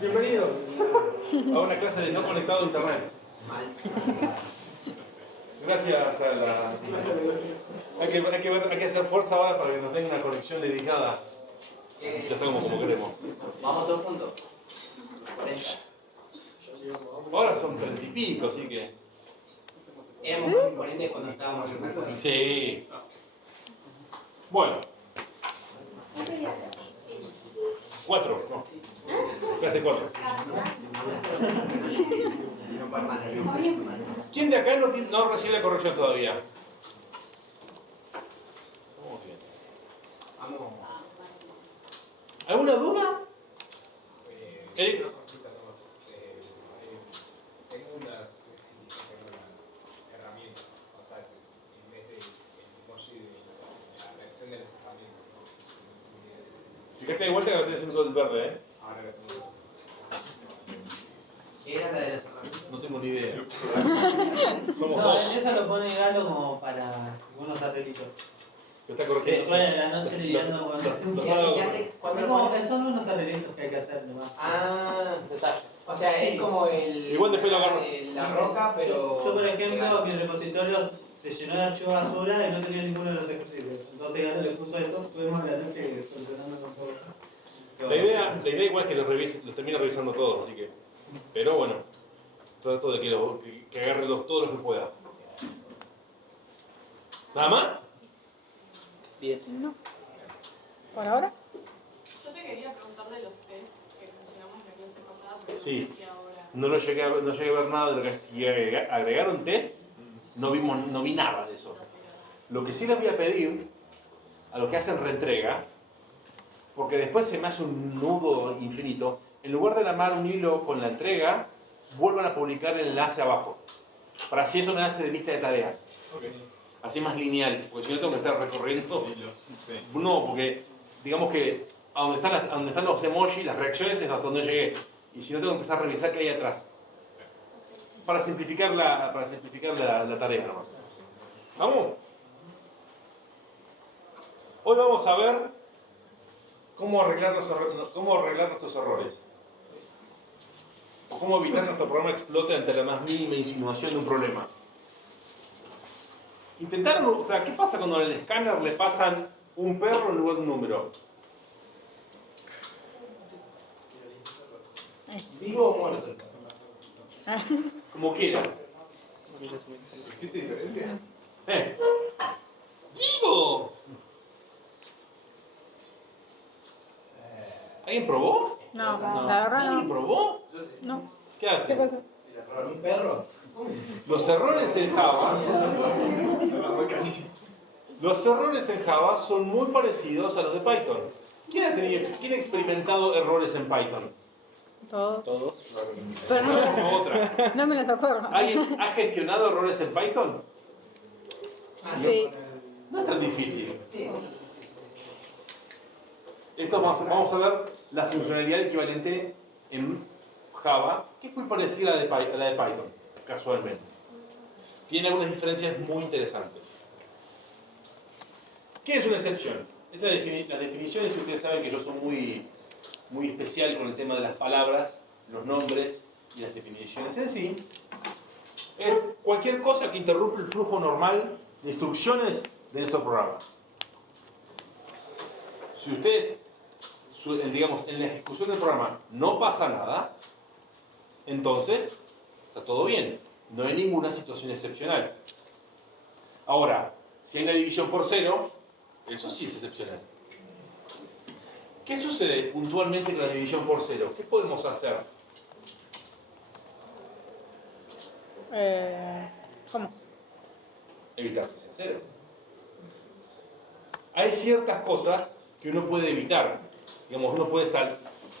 Bienvenidos a una clase de no conectado a internet. Gracias a la... Hay que hacer fuerza ahora para que nos den una conexión dedicada. Ya estamos como queremos. Vamos todos juntos. 40. Ahora son 30 y pico, así que... Éramos más imponentes cuando estábamos en el Sí. Bueno. 4, no. Clase 4. ¿Quién de acá no recibe la corrección todavía? Vamos bien. Vamos. ¿Alguna duda? Eric. Una cosita nomás. Tengo unas herramientas, o sea, en vez del emoji de la reacción de las herramientas. Fíjate de vuelta que lo tienes en todo el verde, ¿eh? Ahora lo tengo. ¿Qué era la de las herramientas? No tengo ni idea. Somos No, dos. en eso lo pone Galo como para unos arreglitos. Lo está Que corrigiendo. estoy en la noche lidiando con... ¿Qué hace? ¿Qué hace? Es ¿Cuándo como pone? que son unos arreglitos que hay que hacer nomás. Ah, Detalles. o sea, Sí. es como el. Igual después lo agarro. La roca, pero. Yo, por ejemplo, mi repositorio se llenó de archivos basura y no tenía ninguno de los ejercicios. Entonces Galo le puso eso, estuvimos la noche solucionando con todo. La idea igual es que los termine revisando todos, así que... Pero bueno, trato de que agarre todos los que pueda. ¿Nada más? Bien. No. ¿Por ahora? Yo te quería preguntar de los test que mencionamos en la clase pasada, pero Sí. no sé si ahora... No llegué a ver nada de lo que si agregaron tests, no vi nada de eso. Lo que sí les voy a pedir a los que hacen reentrega, porque después se me hace un nudo infinito, en lugar de armar un hilo con la entrega, vuelvan a publicar el enlace abajo. Para así eso me hace de lista de tareas. Así más lineal, porque si no tengo que estar recorriendo. No, porque digamos que a donde están los emojis, las reacciones es hasta donde llegué. Y si no tengo que empezar a revisar qué hay atrás. Para simplificar la tarea nomás. ¿Vamos? Hoy vamos a ver cómo arreglar nuestros errores. O cómo evitar que nuestro programa explote ante la más mínima insinuación de un problema. O sea, ¿qué pasa cuando en el escáner le pasan un perro en lugar de un número? ¿Vivo o muerto? Como quiera. ¿Existe diferencia? ¡Vivo! ¿Alguien probó? No, la verdad ¿Alguien no. probó? No. ¿Qué ¿Qué hace? pasó? ¿Un perro? Los errores en Java son muy parecidos a los de Python. ¿Quién ha experimentado errores en Python? Todos. Todos. Pero Otra. no me los acuerdo. ¿Alguien ha gestionado errores en Python? Sí. No es tan difícil. Sí. Esto vamos a ver la funcionalidad equivalente en Java, que es muy parecida a la de Python, casualmente. Tiene algunas diferencias muy interesantes. ¿Qué es una excepción? Las definiciones, ustedes saben que yo soy muy especial con el tema de las palabras, los nombres y las definiciones en sí. Es cualquier cosa que interrumpe el flujo normal de instrucciones de nuestro programa. Si ustedes, digamos, en la ejecución del programa no pasa nada, entonces está todo bien. No hay ninguna situación excepcional. Ahora, si hay una división por cero, eso sí es excepcional. ¿Qué sucede puntualmente con la división por cero? ¿Qué podemos hacer? ¿Cómo? Evitar que sea cero. Hay ciertas cosas que uno puede evitar. Digamos, uno puede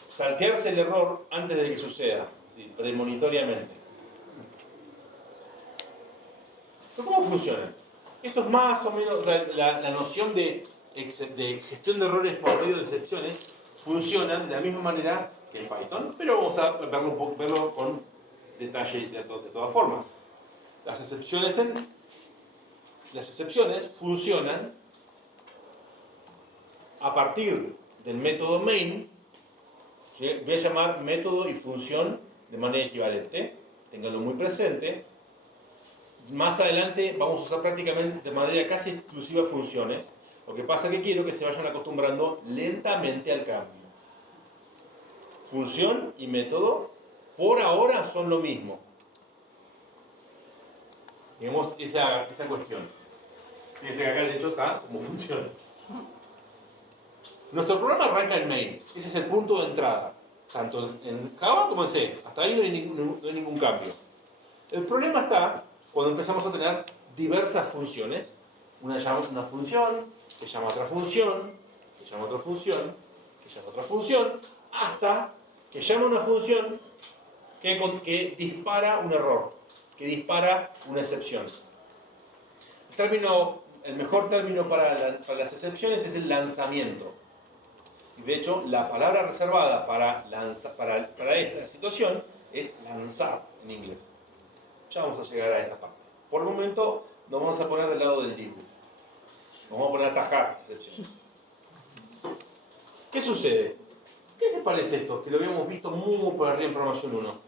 saltearse el error antes de que suceda, ¿sí? Premonitoriamente. ¿Pero cómo funciona? Esto es más o menos la noción de gestión de errores por medio de excepciones. Funcionan de la misma manera que en Python, pero vamos a verlo con detalle de todas formas. Las excepciones funcionan a partir del método main Voy a llamar método y función de manera equivalente. Ténganlo muy presente. Más adelante vamos a usar prácticamente de manera casi exclusiva funciones. Lo que pasa es que quiero que se vayan acostumbrando lentamente al cambio. Función y método por ahora son lo mismo. Digamos esa cuestión. Fíjense que acá de hecho está como función. Nuestro programa arranca en main. Ese es el punto de entrada. Tanto en Java como en C. Hasta ahí no hay ningún cambio. El problema está cuando empezamos a tener diversas funciones. Una función, que llama otra función, que llama otra función, que llama otra función, hasta que llama una función que dispara un error, que dispara una excepción. El mejor término para las excepciones es el lanzamiento. Y de hecho, la palabra reservada para esta situación es lanzar en inglés. Ya vamos a llegar a esa parte. Por el momento nos vamos a poner del lado del debug. Nos vamos a poner a atajar excepciones. ¿Qué sucede? ¿Qué se parece esto? Que lo habíamos visto muy por arriba en programación 1.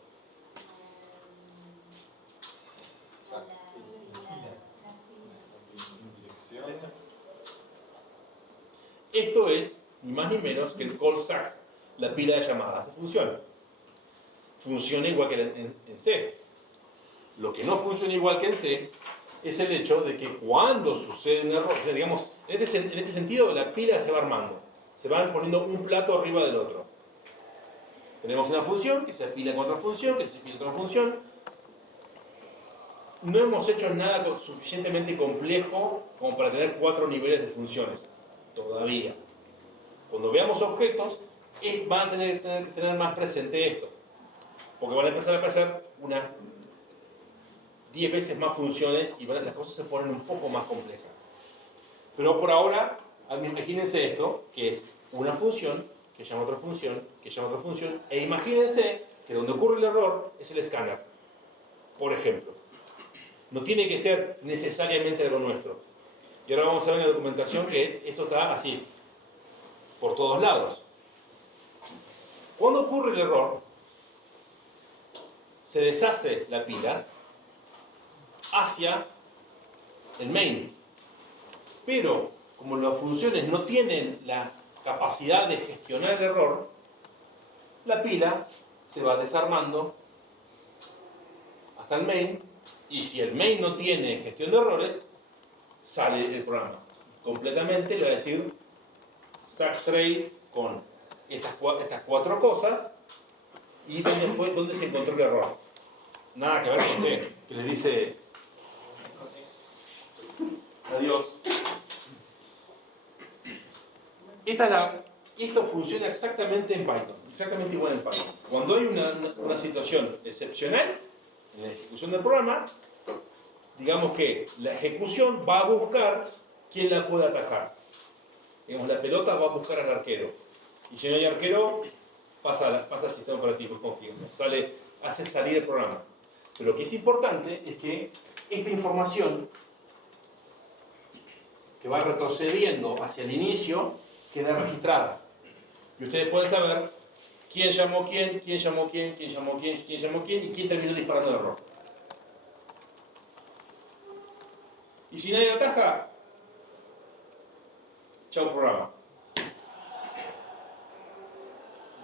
Esto es ni más ni menos que el call stack, la pila de llamadas de función. Funciona igual que en C. Lo que no funciona igual que en C es el hecho de que cuando sucede un error, o sea, digamos, en este sentido la pila se va armando, se van poniendo un plato arriba del otro. Tenemos una función que se apila con otra función, que se apila con otra función. No hemos hecho nada suficientemente complejo como para tener 4 niveles de funciones, todavía. Cuando veamos objetos, van a tener que tener más presente esto, porque van a empezar a aparecer 10 veces más funciones y las cosas se ponen un poco más complejas. Pero por ahora, imagínense esto, que es una función, que llama otra función, que llama otra función, e imagínense que donde ocurre el error es el escáner, por ejemplo. No tiene que ser necesariamente algo nuestro. Y ahora vamos a ver en la documentación que esto está así, por todos lados. Cuando ocurre el error, se deshace la pila hacia el main. Pero, como las funciones no tienen la capacidad de gestionar el error, la pila se va desarmando hasta el main, y si el main no tiene gestión de errores, sale el programa. Completamente le va a decir stack trace con estas 4 cosas y dónde se encontró el error. Nada que ver con C, que les dice adiós. Esto funciona exactamente en Python, exactamente igual en Python. Cuando hay una situación excepcional en la ejecución del programa, digamos que la ejecución va a buscar quién la puede atacar. Digamos, la pelota va a buscar al arquero. Y si no hay arquero, pasa al sistema operativo, hace salir el programa. Pero lo que es importante es que esta información que va retrocediendo hacia el inicio queda registrada. Y ustedes pueden saber quién llamó quién, quién llamó quién, quién llamó quién, quién llamó quién y quién terminó disparando el error. Y si nadie ataja, chao programa.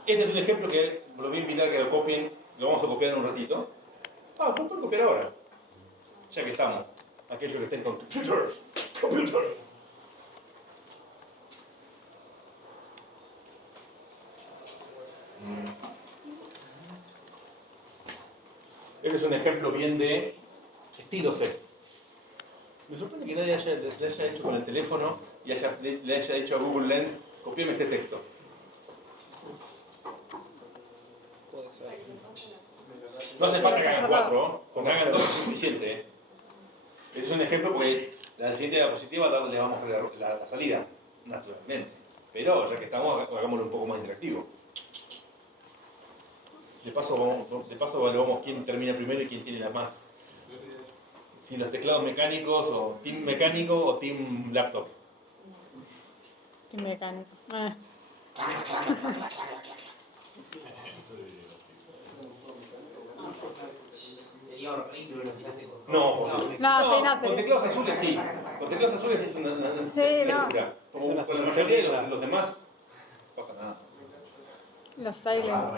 Este es un ejemplo que lo voy a invitar a que lo copien, lo vamos a copiar en un ratito. Lo pueden copiar ahora, ya que estamos, aquellos que estén con computers. Este es un ejemplo bien de estilo C. Me sorprende que nadie le haya hecho con el teléfono y le haya dicho a Google Lens, copiame este texto. No hace falta que hagan 4, con que hagan 2 es suficiente. Este es un ejemplo porque la siguiente diapositiva le vamos a ver la salida, naturalmente. Pero ya que estamos, hagámoslo un poco más interactivo. De paso evaluamos quién termina primero y quién tiene la más. Si los teclados mecánicos, o team mecánico o team laptop. Qué mecánico. Sería horrible una clase con. No, No, sí, no, con sí. teclados azules sí. Con teclados azules es una Sí, no. locura. Como Es una con la sensación mayoría de rara. los demás, no pasa nada. Los silent.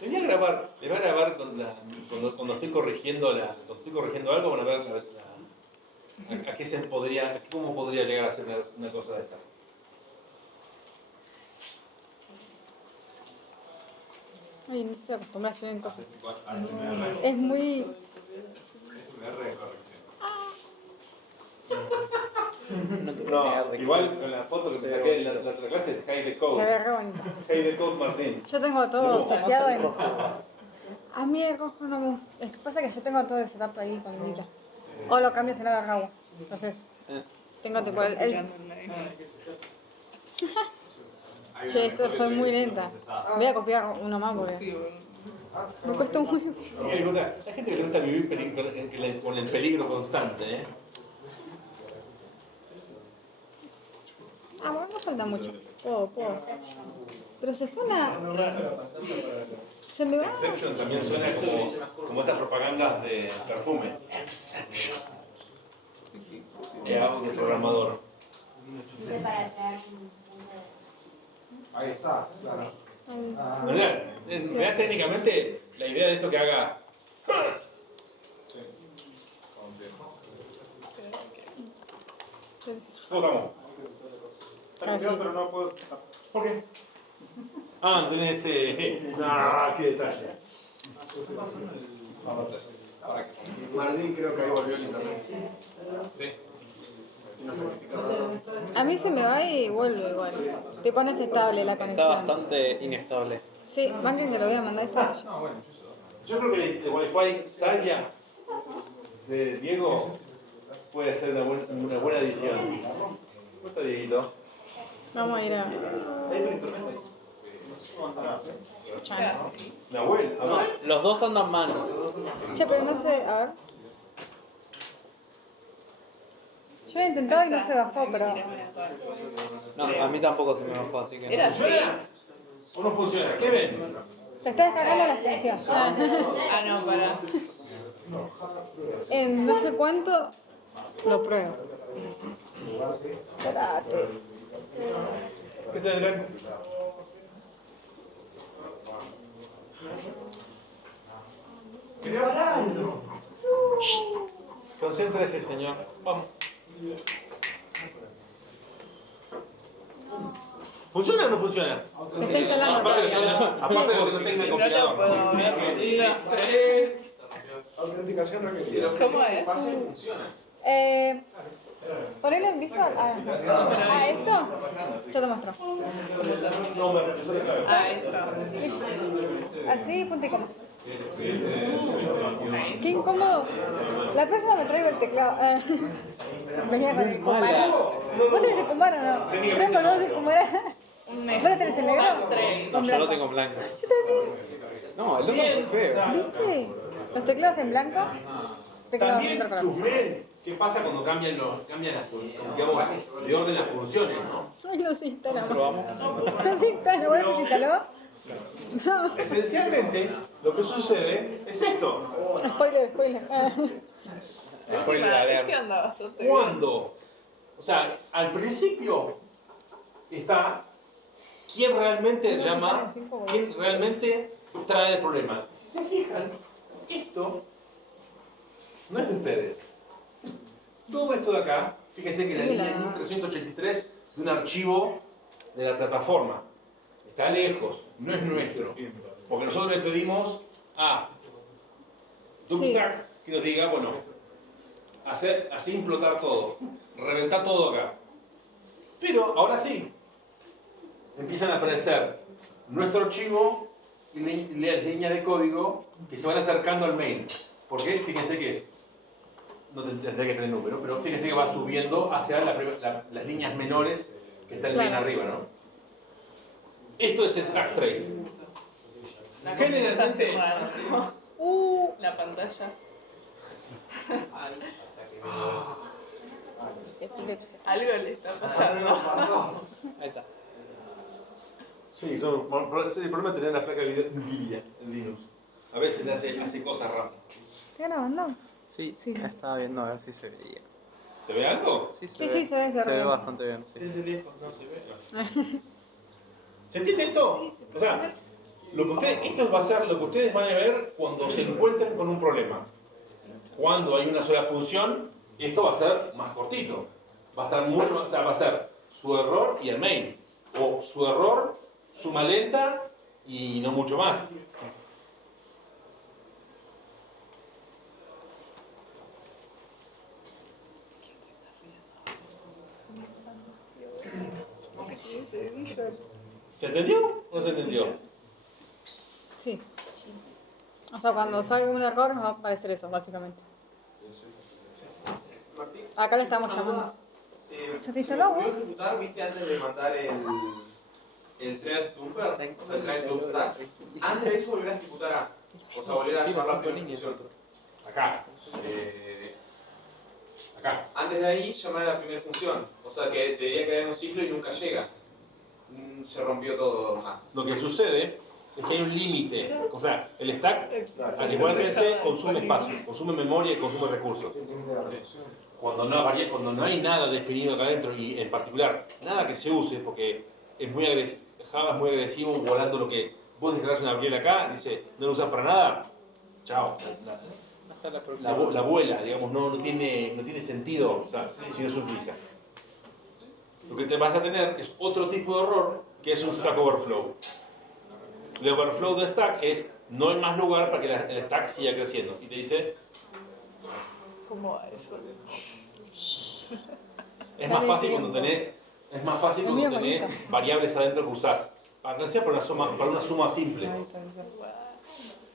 Les voy a grabar cuando estoy corrigiendo algo, van a ver a qué se podría, cómo podría llegar a ser una cosa de esta. Ay, no estoy acostumbrada a hacer en cosas. ASMR. Es muy... ASMR de corrección. No, igual con la foto que me saqué de la otra clase es Hide the Se Code. ve re bonito. Hide the Code Martín. Yo tengo todo No, seteado en... A mí el rojo no me gusta. Es que pasa que yo tengo todo el setup ahí con lila. O lo cambio si no agarra agua. Entonces, tengo tipo el... Che, esto soy muy lenta. Voy a copiar uno más porque me cuesta un huevo. Hay gente que le gusta vivir con el peligro constante, ¿eh? Ah, bueno, no falta mucho. Puedo. Pero se fue una... Se me va... Exception también suena como esas propagandas de perfume. Exception. De programador. Ahí está, claro. Mirá, técnicamente la idea de esto que haga. Sí. Confirmo. ¿Cómo estamos? Está copiado, pero no puedo. ¿Por qué? Ah, no tenés qué detalle. Ahora que Martín creo que ahí volvió el internet. sí. Si no se critica. A mí se me va y vuelve igual. Te pones estable la Está conexión. bastante inestable. Sí, banquen que lo voy a mandar esto. No, bueno, Yo creo que el Wi-Fi Saya de Diego puede ser una buena edición. ¿Cómo está Dieguito? Vamos a ir a... ¿Hay por internet? Chan. Nahuel, ¿a dónde? Los dos andan mal. Che, pero no sé, a ver. Yo lo he intentado y no se bajó, pero... No, a mí tampoco se me bajó, así que Era no. ¿Funciona? ¿O no funciona? ¿Qué ven? Se está descargando la extensión. Ah, no, para. En no sé cuánto lo pruebo. Espérate. ¿Qué se Adrián? Concéntrese, señor. Vamos. ¿Funciona o no funciona? Se está instalando Aparte de todavía. lo que no tenga No compilador. lo puedo ver. Autenticación requerida. ¿Cómo es? Ponelo en visual. Ah, ¿esto? Yo te muestro. Ah, eso. Así, punto y coma. Qué incómodo. La próxima me traigo el teclado. Venía con el Kumara. ¿Vos tenés el Kumara o no? Remo, ¿no tenés el Kumara? Un ¿Vos lo tenés en negro? No, En yo lo blanco. tengo en blanco. Yo también. No, el otro es muy feo. ¿Viste? Los teclados en blanco. Teclados en También otro color. chusmen, ¿qué pasa cuando cambian las digamos, de orden las funciones, no? Ay, no se instaló. Probamos. No se instaló. ¿Vos se instaló? No. Esencialmente, lo que sucede es esto. Spoiler. Spoiler Última, alert. este anda bastante bien. Cuando, o sea, al principio está quién realmente llama, quién realmente trae el problema. Si se fijan, esto no es de ustedes. Todo esto de acá, fíjense que la línea 1383 de un archivo de la plataforma está lejos, no es nuestro. Porque nosotros le pedimos a Duckstack que nos diga, bueno, así implotar todo, reventar todo acá. Pero ahora sí, empiezan a aparecer nuestro archivo y las líneas de código que se van acercando al main. Porque fíjense que es, no tendré que tener número, pero fíjense que va subiendo hacia las líneas menores que están bien arriba, ¿no? Esto es el stack trace. La Generalmente- computación, la pantalla. Epilepsia. Algo le está pasando. Ahí está. Sí, es el problema de tener la placa de video Nvidia en Linux. A veces hace cosas rápidas. ¿Está grabando? Sí, Sí. estaba viendo a ver si se veía. ¿Se ve algo? Sí, Sí, sí, se ve, se ve bien. bastante bien. Sí. Desde lejos no se ve. ¿Se entiende esto? O sea, esto va a ser lo que ustedes van a ver cuando se encuentren con un problema. Cuando hay una sola función, esto va a ser más cortito. Va a estar mucho más, o sea, va a ser su error y el main. O su error, suma lenta y no mucho más. ¿Se entendió o no se entendió? Sí. O sea, cuando salga un error nos va a aparecer eso, básicamente. Martín, Acá le estamos llamando. ¿Se te instaló, ¿Puedes vos? ejecutar, viste, antes de mandar el thread dumper, o sea, el thread dump stack? Antes de eso volver a ejecutar A. O sea, volver a llamar la primera función. Acá. Acá. Antes de ahí, llamar a la primera función. O sea, que debería quedar en un ciclo y nunca llega. Se rompió todo más. Lo que sucede es que hay un límite. O sea, el stack, al igual que el C, consume espacio, consume memoria y consume recursos. Cuando no hay nada definido acá adentro, y en particular nada que se use, porque es muy agresivo, Java es muy agresivo volando lo que vos descargas una variable acá, dice, no lo usas para nada, chao. La vuela, digamos, no tiene sentido, o sea, si no se utiliza. Lo que te vas a tener es otro tipo de error, que es un stack overflow. El overflow de stack es, no hay más lugar para que el stack siga creciendo. Y te dice, ¿Cómo va eso? es más fácil cuando tenés, variables adentro que usás. Para que sea para una suma simple.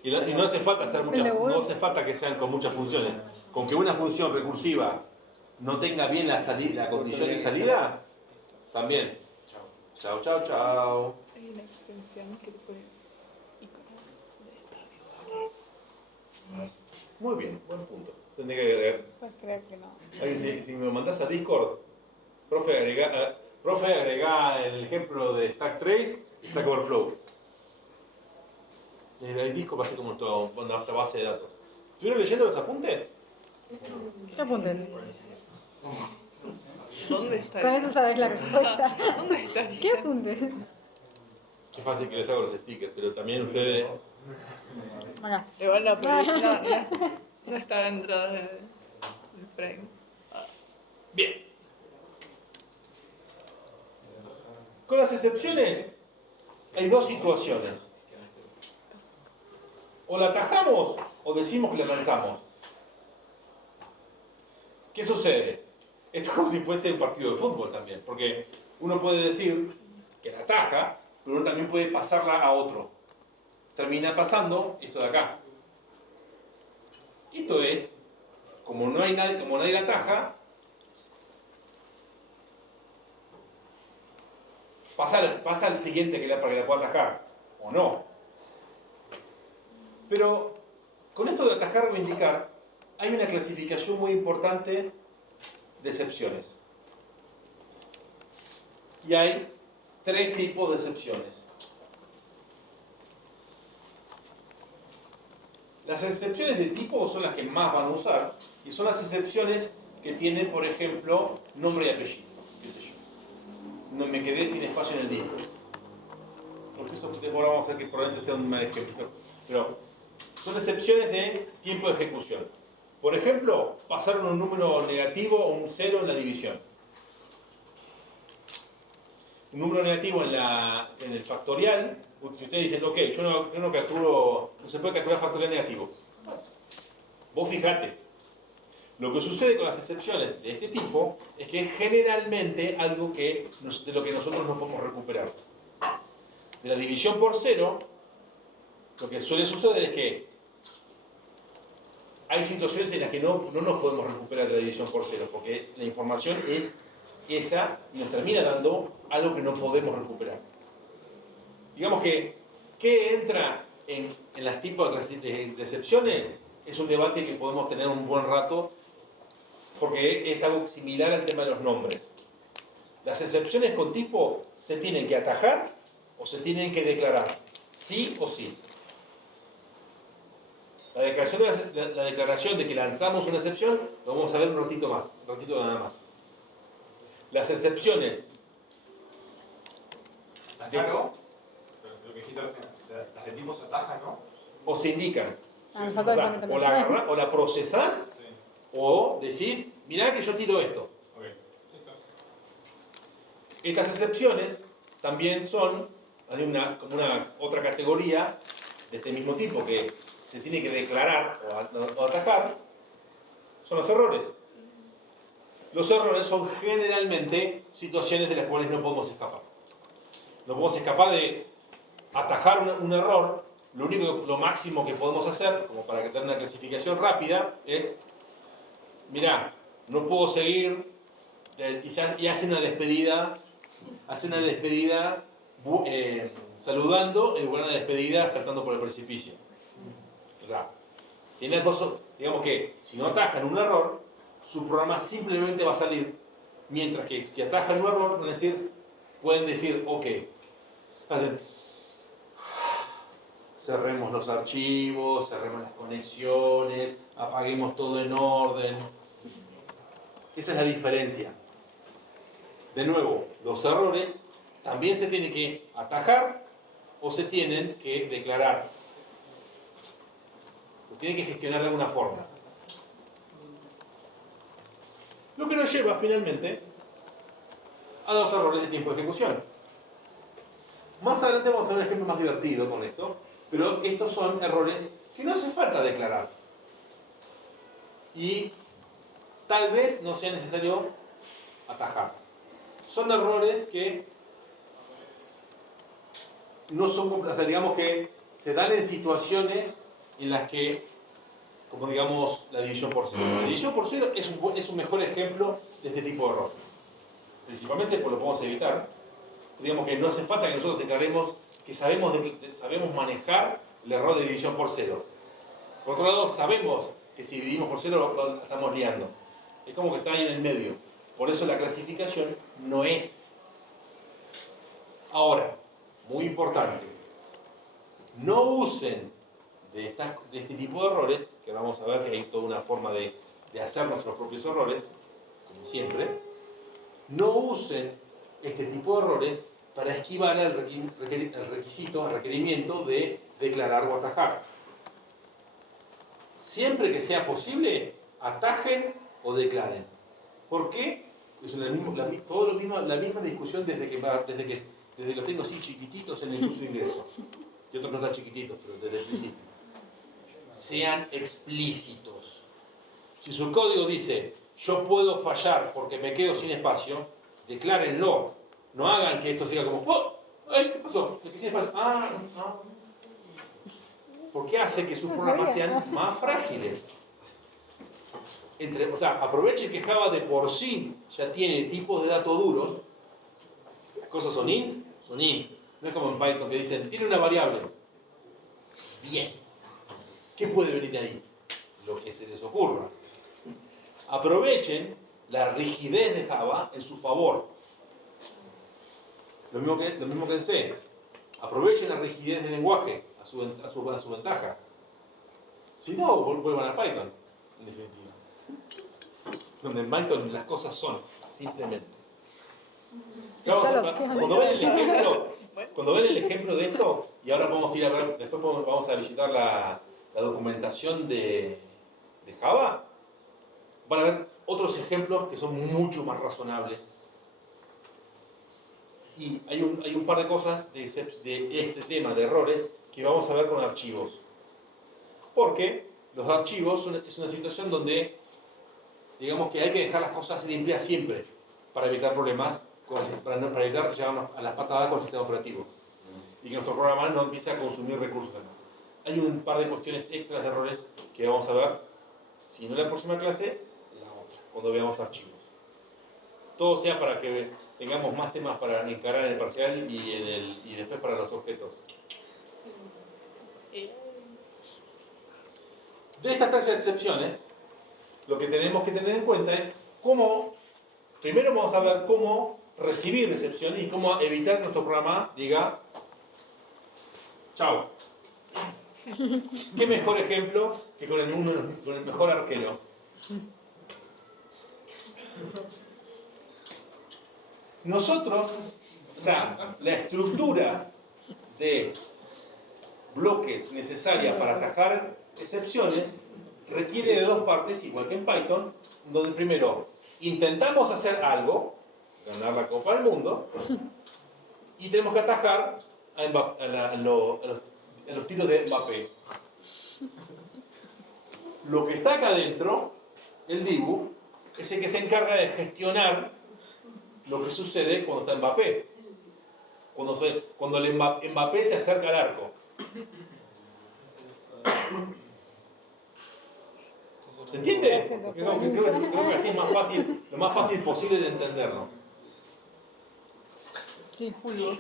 Y no hace falta no hace falta que sean con muchas funciones. Con que una función recursiva no tenga bien la condición de salida, también. Chao, chao, chao. Hay una extensión que te pone iconos de esta. Muy bien, buen punto. Tendré que agregar. Pues creo que no. Si me mandás a Discord, profe, agregá el ejemplo de Stack Trace y Stack Overflow. El Discord va a ser como nuestra base de datos. ¿Estuvieron leyendo los apuntes? ¿Qué apuntes? ¿Dónde está? Con eso sabes la respuesta. ¿Dónde está? ¿Qué apuntes? Qué fácil que les hago los stickers, pero también ustedes... Acá. Igual no, pero no está dentro del frame. Bien. Con las excepciones, hay dos situaciones. O la atajamos o decimos que la lanzamos. ¿Qué sucede? Esto es como si fuese un partido de fútbol también, porque uno puede decir que la ataja, pero uno también puede pasarla a otro. Termina pasando esto de acá. Esto es, como nadie la ataja, pasa al siguiente para que la pueda atajar, o no. Pero con esto de atajar o indicar, hay una clasificación muy importante de excepciones. Y hay tres tipos de excepciones. Las excepciones de tipo son las que más van a usar, y son las excepciones que tienen, por ejemplo, nombre y apellido. ¿Qué sé yo? No me quedé sin espacio en el disco. Porque eso ahora vamos a hacer que probablemente sea un mal ejemplo. Pero son excepciones de tiempo de ejecución. Por ejemplo, pasaron un número negativo o un 0 en la división. Un número negativo en el factorial, si ustedes dicen, ok, yo no calculo, no se puede calcular factorial negativo. Vos fijate, lo que sucede con las excepciones de este tipo es que es generalmente algo de lo que nosotros no podemos recuperar. De la división por 0, lo que suele suceder es que hay situaciones en las que no nos podemos recuperar de la división por 0, porque la información es esa y nos termina dando algo que no podemos recuperar. Digamos que, ¿qué entra en los tipos de excepciones? Es un debate que podemos tener un buen rato porque es algo similar al tema de los nombres. Las excepciones con tipo se tienen que atajar o se tienen que declarar, sí o sí. La declaración de que lanzamos una excepción lo vamos a ver un ratito más, un ratito nada más. Las excepciones. Claro, lo que dijiste recién, o sea, las de tipo se atajan, ¿no? O se indican. Ah, me O falta sea, dejarme o también. la agarrás, o la procesás, Sí. o decís, mirá que yo tiro esto. Ok. Listo. Estas excepciones también son, hay como una otra categoría de este mismo tipo que se tiene que declarar o atajar, son los errores. Los errores son generalmente situaciones de las cuales no podemos escapar. No podemos escapar de atajar un error. Lo máximo que podemos hacer, como para que tenga una clasificación rápida, es, mirá, no puedo seguir, y hace una despedida saludando en lugar de una despedida saltando por el precipicio. O sea, tiene dos, digamos que si no atajan un error, su programa simplemente va a salir, mientras que si atajan un error, pueden decir, ok, hacen, cerremos los archivos, cerremos las conexiones, apaguemos todo en orden. Esa es la diferencia. De nuevo, los errores también se tienen que atajar o se tienen que declarar. Lo tienen que gestionar de alguna forma. Lo que nos lleva finalmente a los errores de tiempo de ejecución. Más adelante vamos a ver un ejemplo más divertido con esto, pero estos son errores que no hace falta declarar. Y tal vez no sea necesario atajar. Son errores que no son, o sea, digamos que se dan en situaciones en las que, como digamos, la división por cero. La división por cero es un mejor ejemplo de este tipo de error. Principalmente porque lo podemos evitar. Digamos que no hace falta que nosotros declaremos que sabemos manejar el error de división por cero. Por otro lado, sabemos que si dividimos por cero lo estamos liando. Es como que está ahí en el medio. Por eso la clasificación no es. Ahora, muy importante, no usen de este tipo de errores, que vamos a ver que hay toda una forma de hacer nuestros propios errores, como siempre. No usen este tipo de errores para esquivar el requerimiento de declarar o atajar. Siempre que sea posible, atajen o declaren. ¿Por qué? Es la misma discusión desde que los tengo así chiquititos en el curso de ingreso. Y otros no tan chiquititos, pero desde el principio. Sean explícitos. Si su código dice, yo puedo fallar porque me quedo sin espacio, declárenlo. No hagan que esto siga como, ¡oh! ¡Ay! ¿Qué pasó? ¿Me quedé sin espacio? Porque hace que sus programas sean más frágiles. O sea, aprovechen que Java de por sí ya tiene tipos de datos duros. Las cosas son int, son int. No es como en Python que dicen, tiene una variable. Bien. ¿Qué puede venir de ahí? Lo que se les ocurra. Aprovechen la rigidez de Java en su favor. Lo mismo que en C. Aprovechen la rigidez del lenguaje a su ventaja. Si no, vuelvan a Python, en definitiva. Donde en Python las cosas son, simplemente. Cuando ven el ejemplo de esto, y ahora vamos a ir a ver, después vamos a visitar la documentación de Java, van a ver otros ejemplos que son mucho más razonables. Y hay un par de cosas de este tema de errores que vamos a ver con archivos. Porque los archivos es una situación donde, digamos que hay que dejar las cosas limpias siempre para evitar problemas, para evitar llegar a las patadas con el sistema operativo. Y que nuestro programa no empiece a consumir recursos además. Hay un par de cuestiones extras de errores que vamos a ver, si no en la próxima clase, la otra, cuando veamos archivos. Todo sea para que tengamos más temas para encarar en el parcial y después para los objetos. De estas tres excepciones, lo que tenemos que tener en cuenta es cómo, primero vamos a ver cómo recibir excepciones y cómo evitar que nuestro programa diga chao. ¿Qué mejor ejemplo que con el mejor arquero? Nosotros, o sea, la estructura de bloques necesaria para atajar excepciones requiere de dos partes, igual que en Python, donde primero intentamos hacer algo, ganar la Copa del Mundo, y tenemos que atajar a los tiros de Mbappé. Lo que está acá adentro, el dibu, es el que se encarga de gestionar lo que sucede cuando está Mbappé. Cuando el Mbappé se acerca al arco. ¿Se entiende? Porque creo que así es más fácil, lo más fácil posible de entenderlo. Sí, fútbol.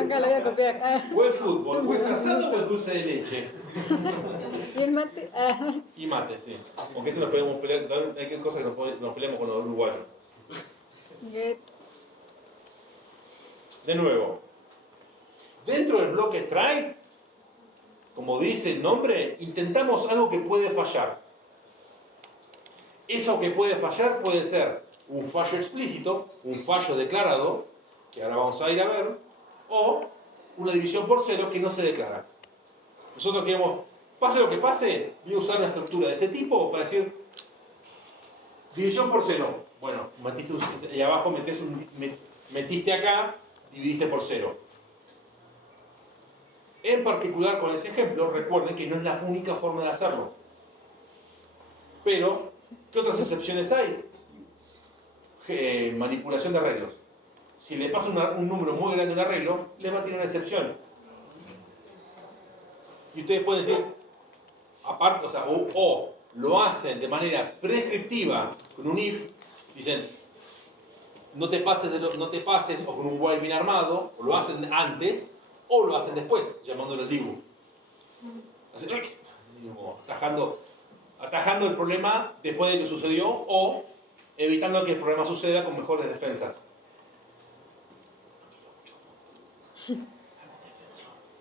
Acá lo voy a copiar. O es fútbol, o es asado o es dulce de leche. Y el mate. Y mate, sí. Aunque eso nos podemos pelear, hay cosas que nos peleamos con los uruguayos. Get. De nuevo, dentro del bloque try, como dice el nombre, intentamos algo que puede fallar. Eso que puede fallar puede ser un fallo explícito, un fallo declarado, que ahora vamos a ir a ver, o una división por cero que no se declara. Nosotros queremos, pase lo que pase, voy a usar una estructura de este tipo para decir división por cero. Bueno, y abajo metiste acá, dividiste por cero. En particular con ese ejemplo, recuerden que no es la única forma de hacerlo. Pero, ¿qué otras excepciones hay? Manipulación de arreglos. Si le pasa un número muy grande a un arreglo, les va a tirar una excepción. Y ustedes pueden decir, aparte, o lo hacen de manera prescriptiva con un if, dicen, no te pases, o con un while bien armado, o lo hacen antes, o lo hacen después, llamándolo el dibu. Atajando el problema después de que sucedió, o evitando que el problema suceda con mejores defensas.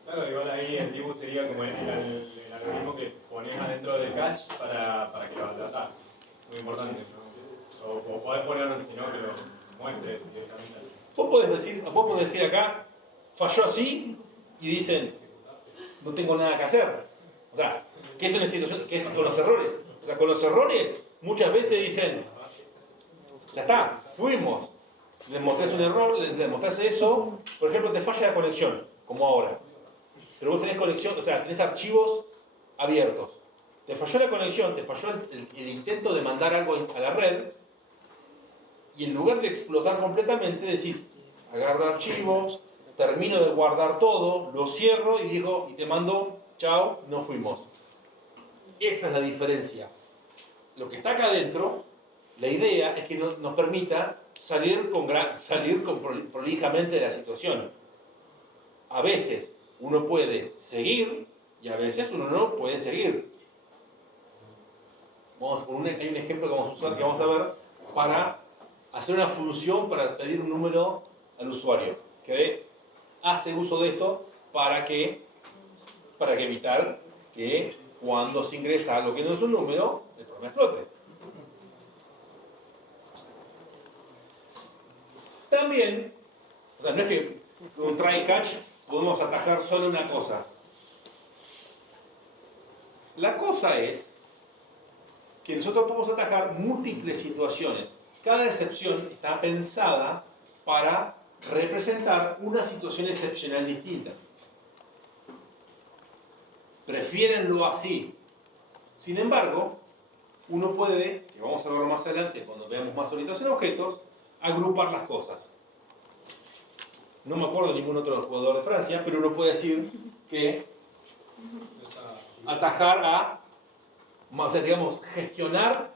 Claro, igual ahí el dibu sería como el algoritmo que ponías adentro del catch para que lo ataque. Muy importante. O podés ponerlo, si no, que lo muestre directamente. Vos podés decir acá, falló así, y dicen, no tengo nada que hacer. O sea, ¿qué es una situación? ¿Qué es con los errores? O sea, con los errores, muchas veces dicen, ya está, fuimos. Les mostrás un error, les mostrás eso. Por ejemplo, te falla la conexión, como ahora. Pero vos tenés conexión, o sea, tenés archivos abiertos. Te falló la conexión, te falló el intento de mandar algo a la red. Y en lugar de explotar completamente, decís, agarro archivos, termino de guardar todo, lo cierro y te mando, chao, no fuimos. Esa es la diferencia. Lo que está acá adentro, la idea es que nos permita salir prolijamente de la situación. A veces uno puede seguir y a veces uno no puede seguir. Hay un ejemplo que vamos a usar, que vamos a ver, para hacer una función para pedir un número al usuario, que hace uso de esto para que evitar que cuando se ingresa algo que no es un número, el problema explote. También, o sea, no es que con un try catch podemos atajar solo una cosa. La cosa es que nosotros podemos atajar múltiples situaciones. Cada excepción está pensada para representar una situación excepcional distinta. Prefiérenlo así. Sin embargo, uno puede, que vamos a ver más adelante cuando veamos más orientación a objetos, agrupar las cosas. No me acuerdo de ningún otro jugador de Francia, pero uno puede decir que atajar o sea, digamos, gestionar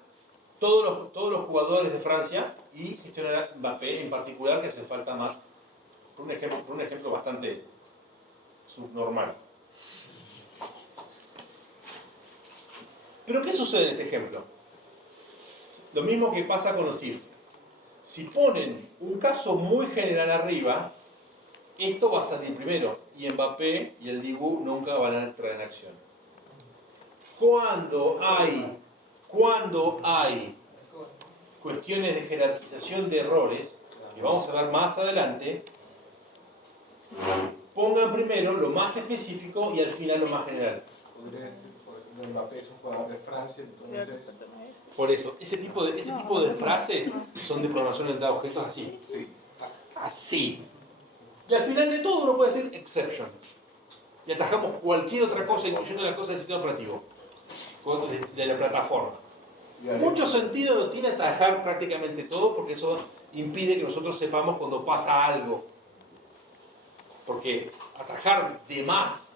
todos los jugadores de Francia y gestionar a Mbappé en particular, que hace falta más, por un ejemplo bastante subnormal. Pero ¿qué sucede en este ejemplo? Lo mismo que pasa con los if. Si ponen un caso muy general arriba, esto va a salir primero. Y Mbappé y el Dibu nunca van a entrar en acción. Cuando hay cuestiones de jerarquización de errores, que vamos a ver más adelante, pongan primero lo más específico y al final lo más general. Podría decir, por ejemplo, Mbappé es un jugador de Francia, entonces. Por eso, ese tipo de frases son de formación orientada a objetos así. Sí. Así. Y al final de todo uno puede decir exception. Y atajamos cualquier otra cosa, incluyendo las cosas del sistema operativo, de la plataforma. Mucho sentido no tiene atajar prácticamente todo, porque eso impide que nosotros sepamos cuando pasa algo. Porque atajar de más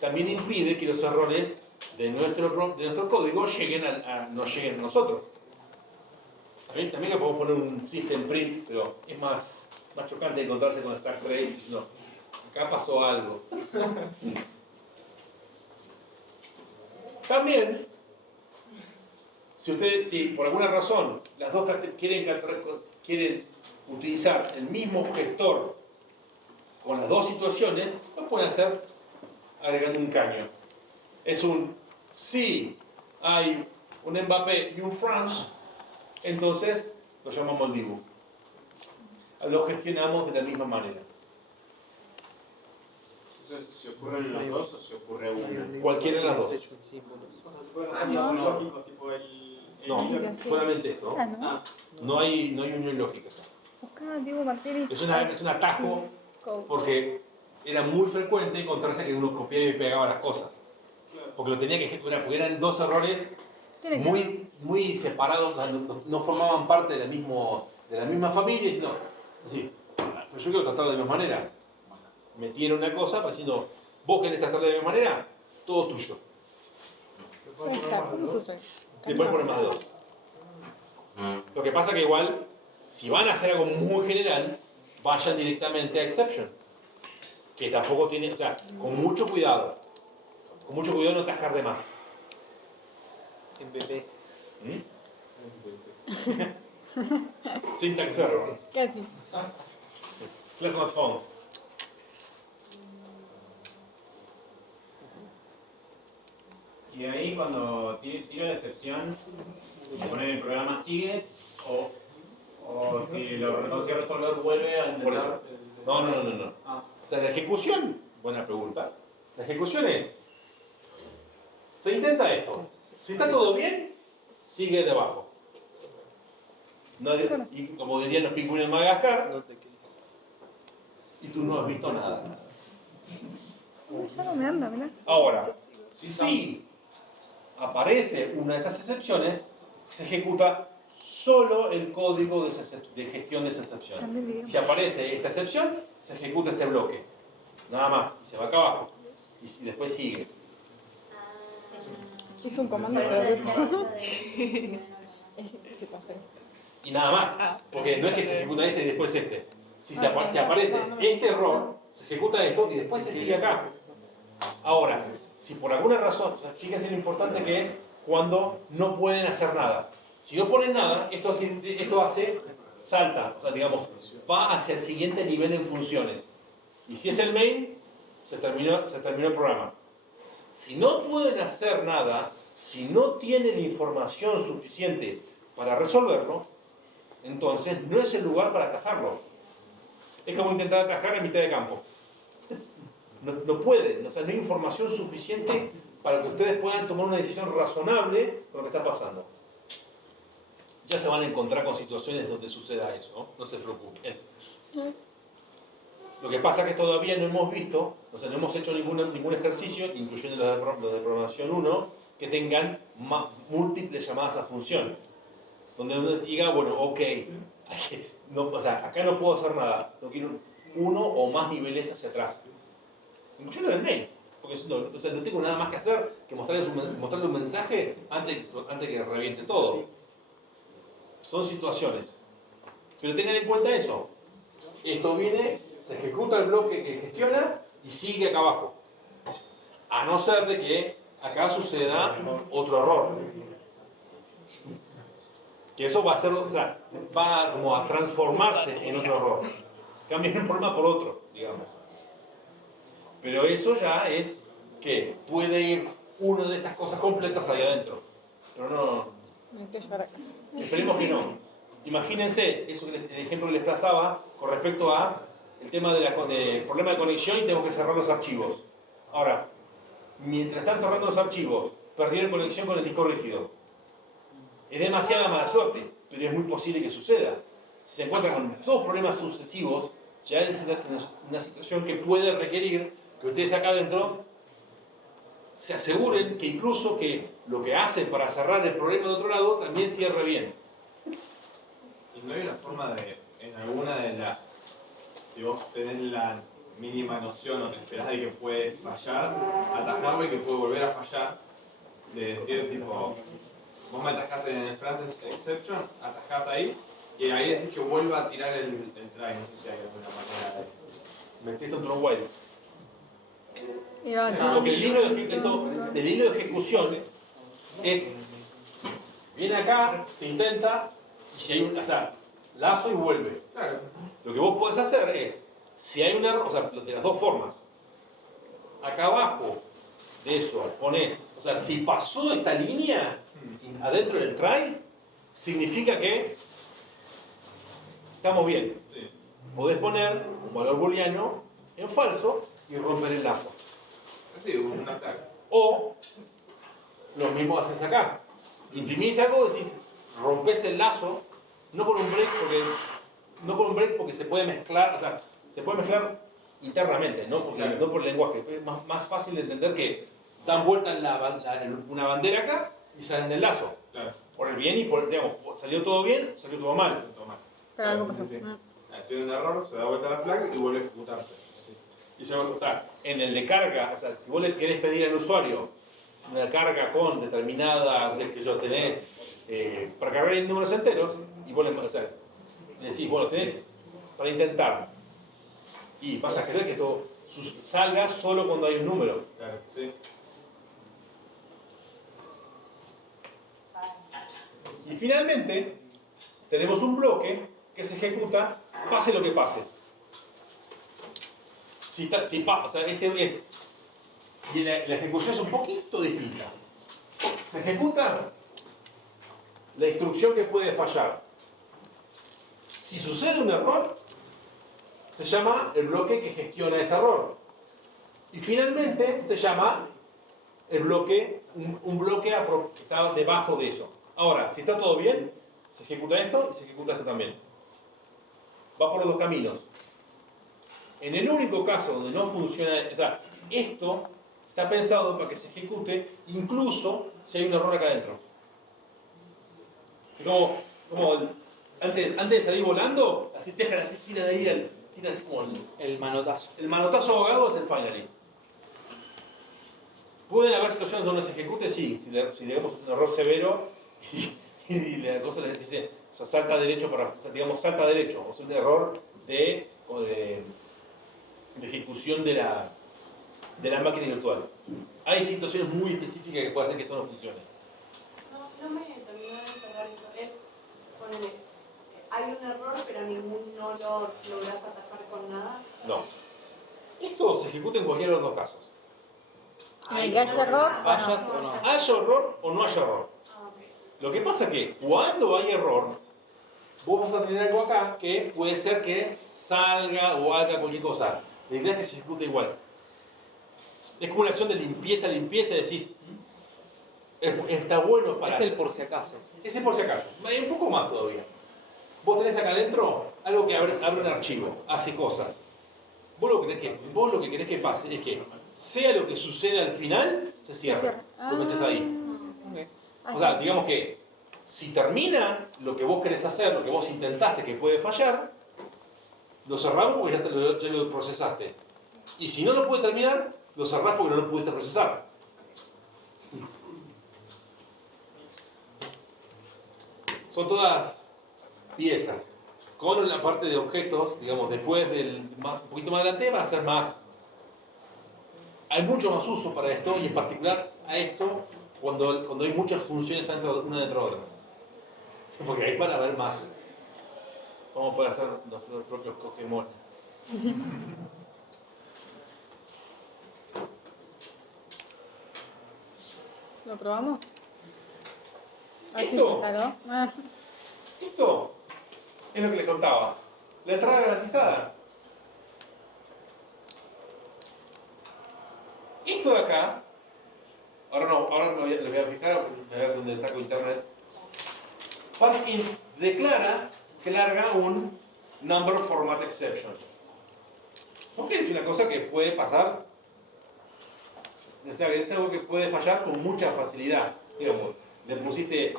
también impide que los errores de nuestro código nos lleguen a nosotros. También le podemos poner un system print, pero es más chocante encontrarse con stack trace. No, acá pasó algo. También, si por alguna razón las dos quieren utilizar el mismo gestor con las dos situaciones, lo pueden hacer agregando un caño. Es si hay un Mbappé y un France, entonces lo llamamos Dibu. Lo gestionamos de la misma manera. Entonces, ¿se ocurren los dos o se ocurre uno? Cualquiera de las dos. O sea, se pueden hacer los lógicos, tipo el No, solamente esto. Ah, ¿no? No hay unión lógica. Buscaba Diego Martínez. Es un atajo porque era muy frecuente encontrarse que uno copiaba y pegaba las cosas. Porque lo tenía que gestionar, porque eran dos errores muy separados, no formaban parte de la misma familia, sino así. Pero yo quiero tratarlo de la misma manera. Metieron una cosa diciendo, vos querés tratarlo de la misma manera, todo tuyo. Ahí está, ¿cómo sucede? Le puedes poner más de dos. Lo que pasa que igual, si van a hacer algo muy general, vayan directamente a exception. Que tampoco tiene, o sea, con mucho cuidado. Con mucho cuidado no atajar de más. MVP. Syntax error. Casi. Class not found. Y ahí cuando tiro la excepción, poner el programa sigue o si lo consigue resolver vuelve a Por intentar. eso. No. Ah. O sea, la ejecución, buena pregunta. La ejecución es, se intenta esto. Si está todo bien, sigue debajo. Y como dirían los pingüinos de Madagascar, y tú no has visto nada. Ya no me anda, mirá. Ahora, si aparece una de estas excepciones, se ejecuta solo el código de gestión de esa excepción. Si aparece esta excepción, se ejecuta este bloque. Nada más. Y se va acá abajo. Y después sigue. Hizo un comando sobre esto. ¿Qué pasa esto? Y nada más. Porque no es que se ejecuta este y después este. Si aparece este error, se ejecuta esto y después se sigue acá. Ahora, si por alguna razón, o sea, fíjense lo importante que es cuando no pueden hacer nada. Si no ponen nada, esto salta, o sea, digamos, va hacia el siguiente nivel en funciones. Y si es el main, se terminó el programa. Si no pueden hacer nada, si no tienen información suficiente para resolverlo, entonces no es el lugar para atajarlo. Es como intentar atajar a mitad de campo. No pueden, o sea, no hay información suficiente para que ustedes puedan tomar una decisión razonable con lo que está pasando. Ya se van a encontrar con situaciones donde suceda eso, ¿no? No se preocupen. Lo que pasa es que todavía no hemos visto, o sea, no hemos hecho ningún ejercicio, incluyendo los de programación 1, que tengan múltiples llamadas a función. Donde uno diga, bueno, ok, o sea, acá no puedo hacer nada, no quiero uno o más niveles hacia atrás. Incluyendo el mail, porque o sea, no tengo nada más que hacer que mostrarle un mensaje antes que reviente todo. Son situaciones. Pero tengan en cuenta eso. Esto viene, se ejecuta el bloque que gestiona y sigue acá abajo. A no ser de que acá suceda otro error. Que eso va a ser, o sea, va como a transformarse en otro error. Cambiar un problema por otro, digamos. Pero eso ya es que puede ir una de estas cosas completas ahí adentro. Pero no, Me hay que llevar a casa. esperemos que no. Imagínense, eso el ejemplo que les trazaba con respecto a el tema del problema de conexión y tengo que cerrar los archivos. Ahora, mientras están cerrando los archivos, perdieron conexión con el disco rígido. Es demasiada mala suerte, pero es muy posible que suceda. Si se encuentran con dos problemas sucesivos, ya es una situación que puede requerir que ustedes acá adentro se aseguren que incluso que lo que hacen para cerrar el problema de otro lado también cierre bien. ¿Y no hay una forma de, en alguna de las, si vos tenés la mínima noción o te esperás de que puede fallar, atajarlo y que puede volver a fallar? De decir, tipo, vos me atajás en el Francis Exception, atajás ahí, y ahí decís que vuelva a tirar el try. No sé si hay alguna manera de... Metiste otro while. Y va a Porque el hilo de ejecución es, viene acá, se intenta, y si hay un, o sea, lazo y vuelve. Claro. Lo que vos podés hacer es, si hay un error, o sea, de las dos formas, acá abajo de eso pones, o sea, si pasó esta línea adentro del try, significa que estamos bien. Sí. Podés poner un valor booleano en falso y romper el lazo. Sí, un ataque. O lo mismo haces acá. Imprimís algo, decís, rompes el lazo, no por un break porque se puede mezclar, o sea, se puede mezclar internamente, no por el lenguaje. Es más fácil de entender que dan vuelta una bandera acá y salen del lazo. Claro. Por el bien y por, digamos, salió todo bien, salió todo mal. Toma. Pero algo pasó. Sí, sí. Hace un error, se da vuelta la flag y vuelve a ejecutarse. Sí. Y o sea, en el de carga, o sea, si vos le querés pedir al usuario una carga con determinada, o sea, que yo tenés para cargar en números enteros, y vos le decís, bueno, tenés para intentar, y vas a querer que esto salga solo cuando hay un número. Claro, sí. Y finalmente, tenemos un bloque que se ejecuta pase lo que pase. O sea, este es, y la ejecución es un poquito distinta. Se ejecuta la instrucción que puede fallar. Si sucede un error, se llama el bloque que gestiona ese error. Y finalmente se llama el bloque, un bloque que está debajo de eso. Ahora, si está todo bien, se ejecuta esto y se ejecuta esto también. Va por los dos caminos. En el único caso donde no funciona, o sea, esto está pensado para que se ejecute incluso si hay un error acá adentro. Como antes de salir volando, así dejan así, tiran ahí, tiran así como El manotazo. el manotazo ahogado es el finally. ¿Pueden haber situaciones donde se ejecute? Sí, si digamos un error severo y la cosa le dice, o sea, salta derecho salta derecho, o sea, un error de ejecución de la máquina virtual. Hay situaciones muy específicas que pueden hacer que esto no funcione. No me terminó de cerrar eso. Es, ponele, hay un error, pero no lo lográs atacar con nada. No. Esto se ejecuta en cualquiera de los dos casos. En el que haya error, ¿Vayas o no? Haya error o no haya error. Ah, ok. Lo que pasa es que cuando hay error, vos vas a tener algo acá que puede ser que salga o haga cualquier cosa. La idea es que se ejecute igual. Es como una acción de limpieza, decís, está bueno para... Es el por si acaso. Ese por si acaso. Hay un poco más todavía. Vos tenés acá adentro algo que abre un archivo, hace cosas. Vos lo que querés que pase es que, sea lo que suceda al final, se cierra. Lo metés ahí. O sea, digamos que si termina lo que vos querés hacer, lo que vos intentaste que puede fallar, lo cerramos porque ya lo procesaste. Y si no lo puede terminar, lo cerrás porque no lo pudiste procesar. Son todas piezas. Con la parte de objetos, digamos, después un poquito más adelante, va a ser más. Hay mucho más uso para esto y en particular a esto cuando hay muchas funciones una dentro de otra. Porque ahí van a haber más. Vamos a poder hacer los propios Pokémon. ¿Lo probamos? A ver si ¿Esto? se instaló. Ah, Esto es lo que les contaba. La entrada garantizada. Esto de acá, ahora le voy a fijar, a ver dónde saco internet. ParseInt declara que larga un number format exception. ¿Ok? Es una cosa que puede pasar, o sea, es algo que puede fallar con mucha facilidad. Digamos, le pusiste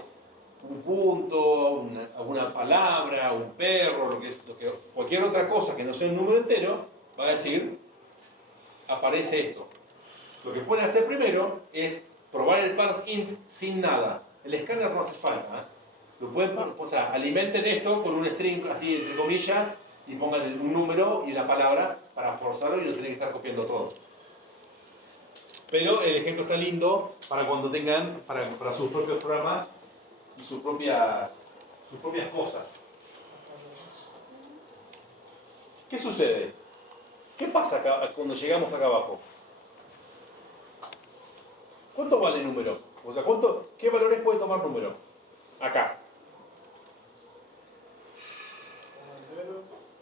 un punto, alguna palabra, un perro, cualquier otra cosa que no sea un número entero, va a decir, aparece esto. Lo que pueden hacer primero es probar el parseInt sin nada. El escáner no hace falta. ¿Eh? Lo pueden, o sea, alimenten esto con un string así entre comillas y pongan un número y una palabra para forzarlo y no tienen que estar copiando todo. Pero el ejemplo está lindo para cuando tengan, para sus propios programas y sus propias cosas. ¿Qué sucede? ¿Qué pasa acá, cuando llegamos acá abajo? ¿Cuánto vale el número? O sea, ¿qué valores puede tomar número? Acá.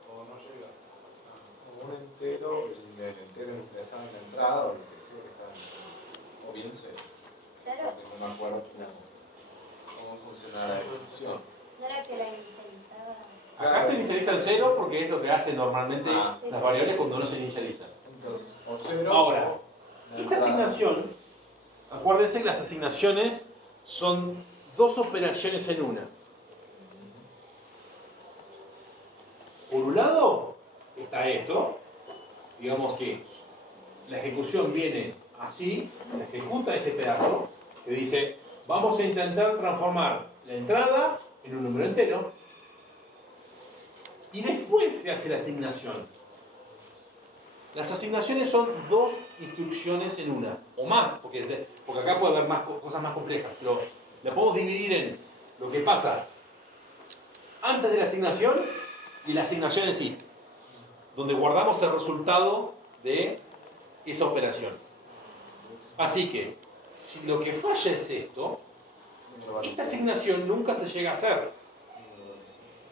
O no llega. Un entero, el entero interesado en la entrada o lo que sea que está en la entrada. O bien cero. ¿Cero? Porque no me acuerdo cómo funciona la definición. ¿No era que la inicializaba? Acá se inicializa el 0 porque es lo que hacen normalmente Ah. las variables cuando no se inicializan. Entonces, o cero. Ahora, o la esta entrada. asignación, acuérdense que las asignaciones son dos operaciones en una. Por un lado está esto, digamos que la ejecución viene así, se ejecuta este pedazo que dice, vamos a intentar transformar la entrada en un número entero y después se hace la asignación. Las asignaciones son dos instrucciones en una, o más, porque acá puede haber cosas más complejas, pero la podemos dividir en lo que pasa antes de la asignación y la asignación en sí, donde guardamos el resultado de esa operación. Así que, si lo que falla es esto, esta asignación nunca se llega a hacer.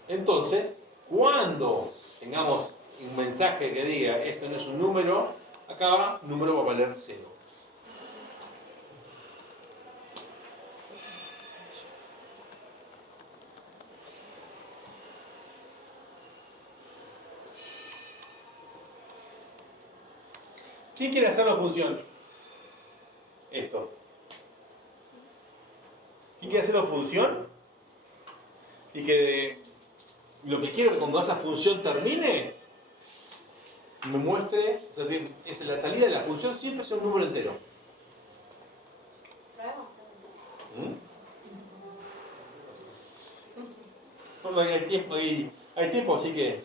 Entonces, cuando tengamos un mensaje que diga esto no es un número, acá número va a valer 0. ¿Quién quiere hacer la función? Esto. ¿Quién quiere hacer la función? Y que lo que quiero que cuando esa función termine, me muestre, o sea, es la salida de la función siempre es un número entero. ¿Mm? Bueno, hay tiempo, así que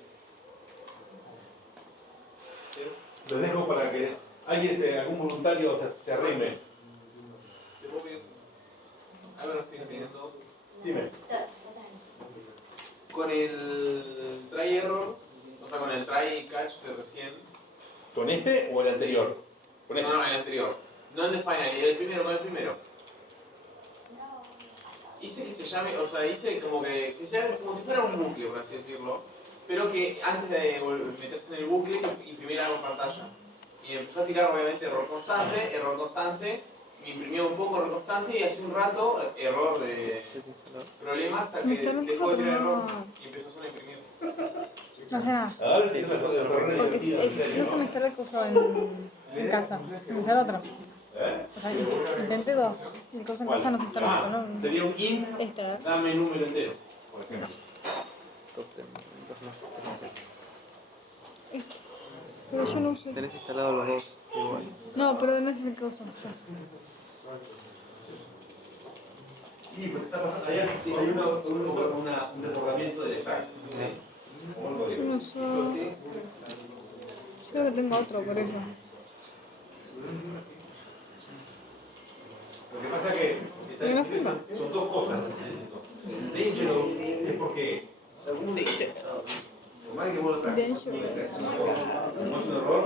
los dejo para que algún voluntario se arrime. ¿Te puedo pedir algo? No estoy entendiendo. Dime. Con el try error, o sea, con el try catch de recién. ¿Con este o el anterior? Con este. No, el anterior. No el de final, el primero, con el primero. Hice que se llame, o sea, hice como que sea como si fuera un bucle, por así decirlo, pero que antes de meterse en el bucle imprimiera algo en pantalla. Y empezó a tirar obviamente error constante, me imprimió un poco error constante y hace un rato error de problema hasta que dejó de tirar error y empezó solo a imprimir. o sea, Ahora sí, una cosa de porque no se me instala el coso en casa, me instala otro. ¿Eh? O sea, intenté dos, y el coso en casa no se instala, ¿no? Sería un int, Este, dame el número entero, por ejemplo. este. Pero yo no usé. Tenés instalado los dos igual. No, pero no es el coso. Sí, pues está pasando, hay un desbordamiento del stack. Yo no uso. Yo creo que tengo otro, por eso. Dangerous. Como es un error,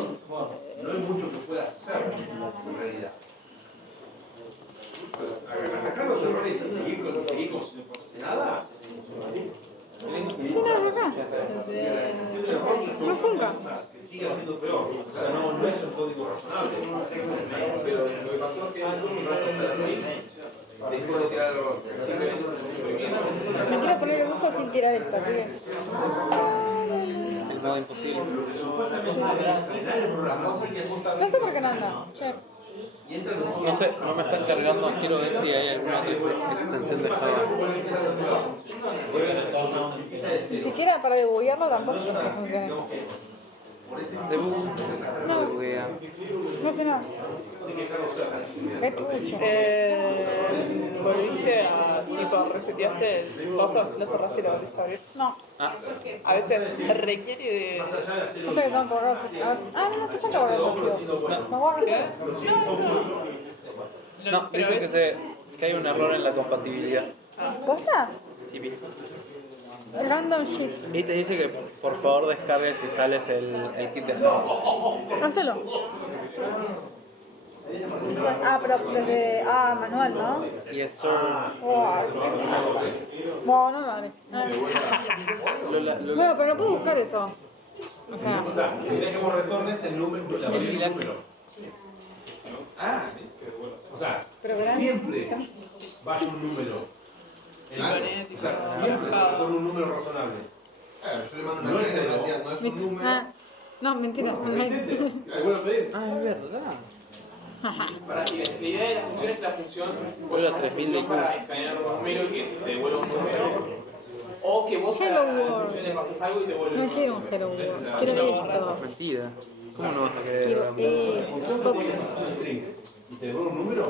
no hay mucho que puedas hacer en realidad. Atacar los errores y seguir como si no pasase nada. Sí, nada, acá. No funca. Que siga siendo peor. O sea, no es un código razonable. Pero lo que pasó es que un rato para así, dejó de tirarlo, simplemente se suprimía. Me quiero poner el uso sin tirar esto, así que. El modo imposible. No sé por qué no anda. Che. No sé, no me están cargando. Quiero ver si hay alguna extensión de Java. Ni siquiera para debuguearlo tampoco es que funcione. Debug. No. Debuguea. No sé nada. Es trucho. Volviste a, tipo, reseteaste el coso, lo cerraste y lo volviste a abrir. No. Ah, A veces requiere de... No sé que tengo que borrar. No hace falta borrar el archivo. No voy a arreglar. no, dice que hay un error en la compatibilidad. ¿Posta? Sí, vi. Random shit. Y te dice que por favor descargues y instales el kit de Java. Hacelo. Pero desde. Manual, ¿no? Yes, sir. Bueno, no lo haré. Lo- Bueno, pero no puedo buscar eso. O sea, O sea, la idea es que vos retornes el número, la variable del número. O sea, pero verán. siempre vaya un número. O sea, siempre con un número razonable. Claro, yo le mando No una es clase, cero. no es un ¿Viste? número. No, mentira. Ahí vuelvo a pedir. Ah, es verdad. Para, y la idea de la función es que la función Vuelve a 3000 de para escanear un número y que te devuelva un número. O que vos Hello a la world. función le pases algo y te vuelve No un quiero un número. Hello World. Quiero esto. Mentira. ¿Cómo no vas a querer? Quiero esto. Y te devuelve un número.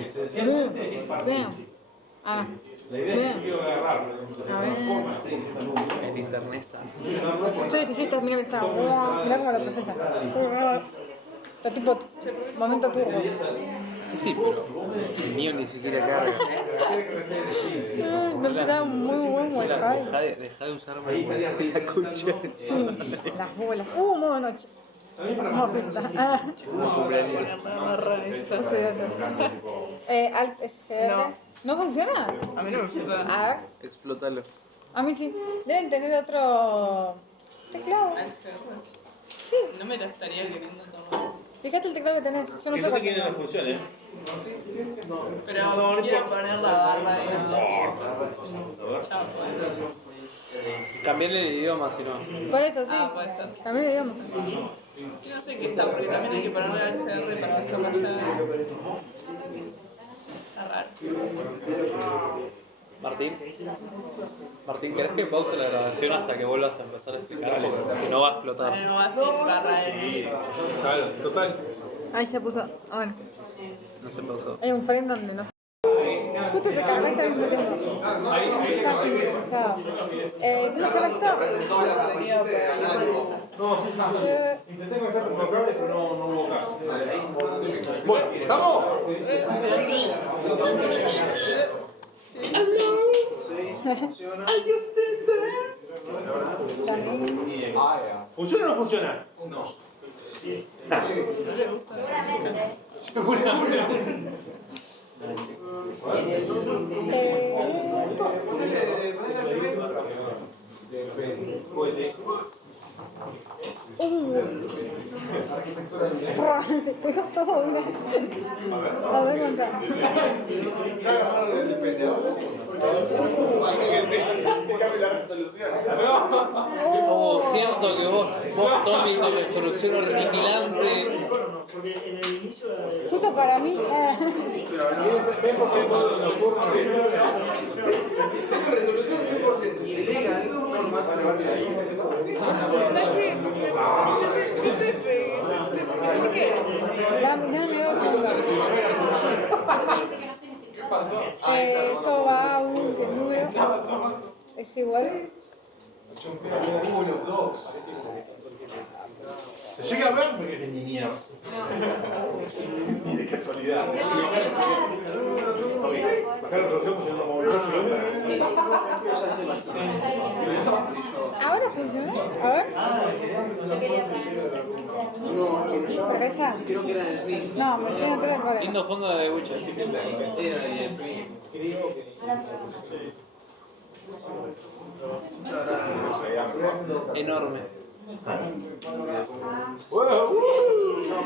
Esencialmente es para Vean. siempre. Ah, La idea es que yo quiero agarrar A ver. una forma de este número. El internet está. yo necesito, mira que está. Mirá cómo lo procesa. Está tipo momento turbo. Sí, pero el mío ni siquiera carga. No será un muy buen wifi. Deja de usarme la concha. Las bolas. Modo noche. Modo fiesta. Poner la barra esta. Alt FR. ¿No funciona? A mí no me funciona. A ver. Explótalo. A mí sí. Deben tener otro teclado. Sí. No me la estaría queriendo tomar. Fíjate el teclado que tenés. Yo no sé cuál tengo. función, ¿eh? Pero quiero poner la barra y Chao. Cambiarle el idioma si no. Por eso, sí. Puede ser. También le digamos. Yo no sé qué está, porque también hay que ponerle al CR para que se vaya. Está raro. Martín, ¿querés que pause la grabación hasta que vuelvas a empezar a explicar algo? Si no va a explotar. No va a ser barra de... Claro, total. Ahí ya puso. Bueno, No se pausó. hay un frame donde no. Justo se carga al mismo tiempo. Está sincronizado. ¿Cómo se llama esto? Toda la batería para No, sí, intenté conectarte con los cables, pero no hubo caso. Bueno, ¿estamos? ¿Funciona o no funciona? No. Seguramente. Se pegó todo una. A ver, cuánta. Ya agarraron el dependedor. Que cambie la resolución. Oh, siento que vos Tommy, tu resolución horripilante. Justo para mí. Ven porque hay modo nocturno. Tengo resolución 100%. Y legal, formato. ¿Por qué? Dame dos segundos. ¿Qué pasó? Esto va a un número. Es igual. Escuché un pedo de los dogs. Se llega a ver porque es de niñera. Ni de casualidad. Bajar la producción porque yo no me ¿Ahora funciona? A ver. ¿Teresa? Creo que era en el ring. No, me llena tres por ahí. Lindo fondo de Witcher. Era en el ring. Creo que. Enorme. No,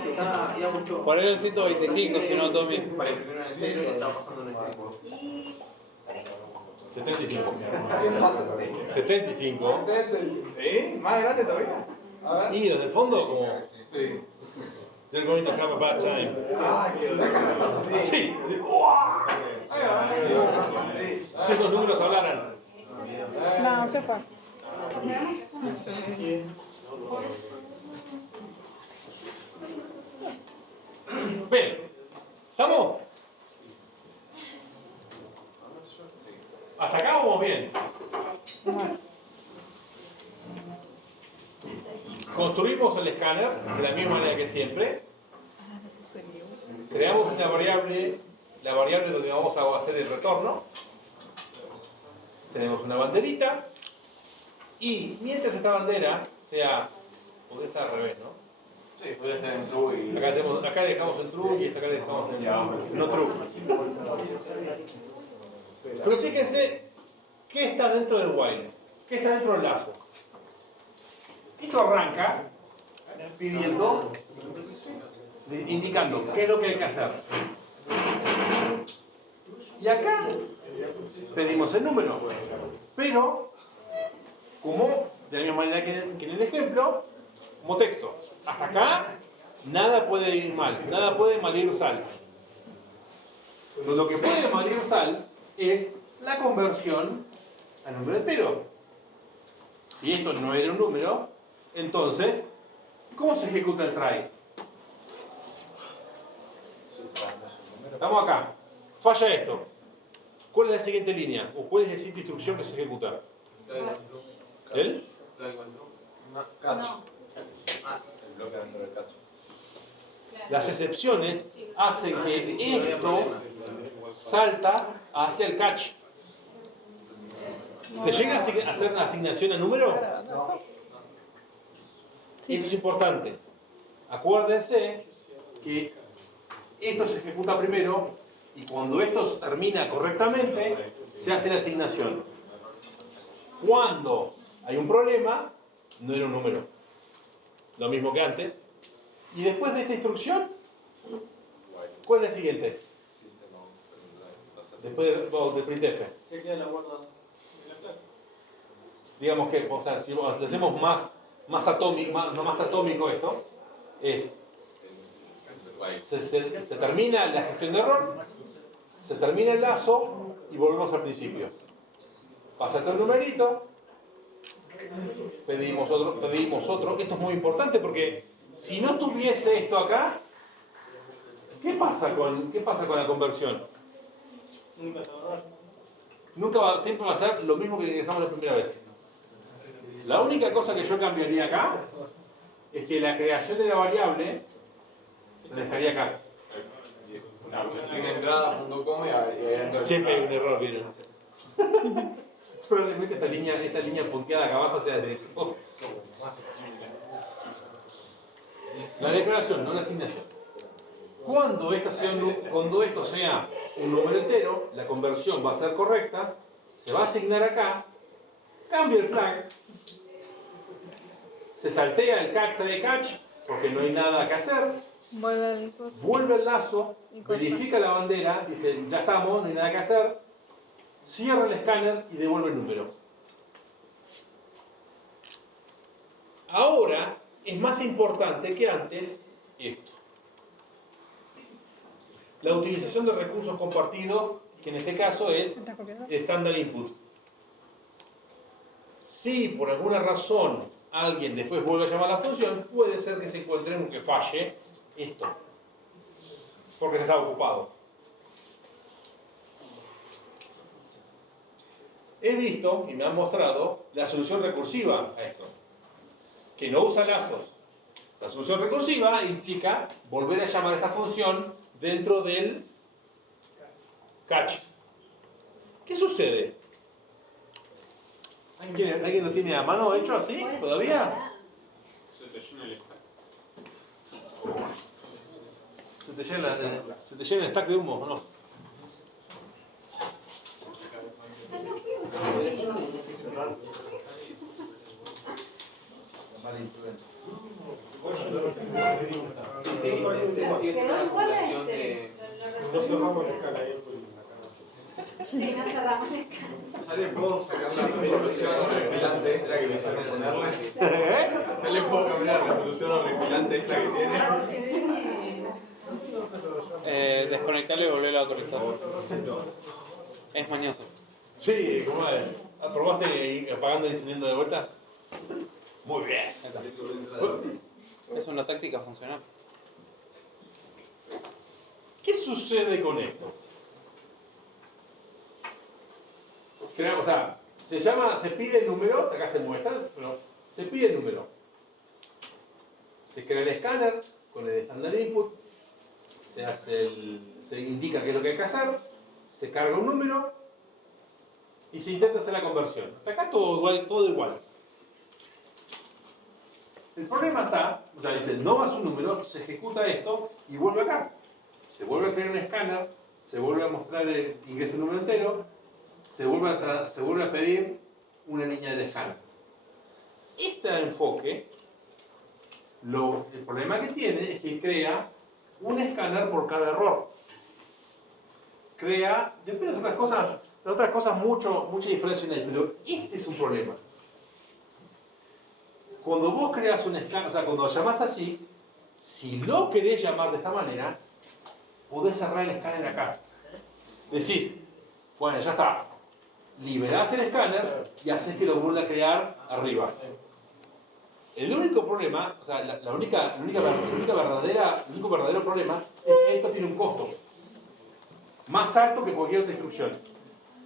que estaba ya mucho. Poner el 125, si no, Tommy. Para el primero entero y estaba pasando en el ring. 75. 75. ¿Sí? ¿Más grande todavía? A ver. Y desde el fondo, como. Sí. They're going to have a bad time. Ah, qué duro. Sí. Sí. Si esos números hablaran. No, se fue. Bien. ¿Estamos? Hasta acá vamos bien. Construimos el escáner de la misma manera que siempre. Creamos una variable, la variable donde vamos a hacer el retorno. Tenemos una banderita. Y mientras esta bandera sea, podría estar al revés, ¿no? Sí, podría estar en true y... Acá dejamos en true y esta acá dejamos en no true. Pero fíjense qué está dentro del while, qué está dentro del lazo. Esto arranca pidiendo, indicando qué es lo que hay que hacer. Y acá pedimos el número, pero como de la misma manera que en el ejemplo, como texto. Hasta acá nada puede ir mal, nada puede malir sal. Pero lo que puede malir sal es la conversión a número entero. Si esto no era un número, entonces, ¿cómo se ejecuta el try? Estamos acá. Falla esto. ¿Cuál es la siguiente línea? ¿O cuál es la siguiente instrucción que se ejecuta? ¿El? Catch. El bloque dentro del catch. Las excepciones hacen que esto salta hacia el catch. ¿Se llega a hacer una asignación a número? Eso es importante. Acuérdense que esto se ejecuta primero y cuando esto termina correctamente, se hace la asignación. Cuando hay un problema, no era un número. Lo mismo que antes. Y después de esta instrucción, ¿cuál es la siguiente? Después de printf. Se queda la guarda de la clave. Digamos que, o sea, si le hacemos más atómico esto, es se termina la gestión de error, se termina el lazo y volvemos al principio. Pásate el numerito, pedimos otro. Esto es muy importante porque si no tuviese esto acá, ¿qué pasa con la conversión? Nunca se va a dar. Siempre va a ser lo mismo que ingresamos la primera vez. La única cosa que yo cambiaría acá es que la creación de la variable la dejaría acá. Tiene entrada.com y ahí entra el... Siempre hay un error, ¿vieron? Probablemente esta línea punteada acá abajo sea de eso. La declaración, no la asignación. Cuando esto sea un número entero, la conversión va a ser correcta, se va a asignar acá, cambia el flag, se saltea el catch porque no hay nada que hacer, vuelve el lazo, verifica la bandera, dice ya estamos, no hay nada que hacer, cierra el escáner y devuelve el número. Ahora es más importante que antes esto. La utilización de recursos compartidos, que en este caso es Standard Input. Si por alguna razón alguien después vuelve a llamar a la función, puede ser que se encuentre en que falle esto, porque se está ocupado. he visto y me han mostrado la solución recursiva a esto, que no usa lazos. La solución recursiva implica volver a llamar a esta función dentro del catch. ¿Qué sucede? ¿Alguien lo tiene a mano hecho así todavía? Se te llena el stack. Se te llena el stack de humo, ¿o no? Mala influencia. Sí, sí, es una acumulación de... No cerramos la escala ahí. Sí, no cerramos la escala. Ya le puedo sacar la resolución horripilante esta que me llama ponerle. Ya le puedo cambiar la resolución horripilante esta que tiene. Desconectarlo y volverlo a conectar. Es mañoso. Sí, ¿cómo es? ¿Probaste apagando y encendiendo de vuelta? Muy bien. Es una táctica funcional. ¿Qué sucede con esto? O sea, se pide el número, acá se muestra, pero se pide el número. Se crea el escáner con el standard input, se indica qué es lo que hay que hacer, se carga un número y se intenta hacer la conversión. Hasta acá todo igual. El problema está, o sea, dice, no más un número, se ejecuta esto y vuelve acá. Se vuelve a crear un escáner, se vuelve a mostrar el ingreso número entero, se vuelve a pedir una línea de escáner. Este enfoque, el problema que tiene es que crea un escáner por cada error. Crea, después de otras cosas mucha diferencia en él, pero este es un problema. Cuando vos creas un escáner, o sea, cuando lo llamás así, si lo querés llamar de esta manera, podés cerrar el escáner acá. Decís, bueno, ya está. Liberás el escáner y haces que lo vuelva a crear arriba. El único problema, o sea, el único verdadero problema es que esto tiene un costo más alto que cualquier otra instrucción.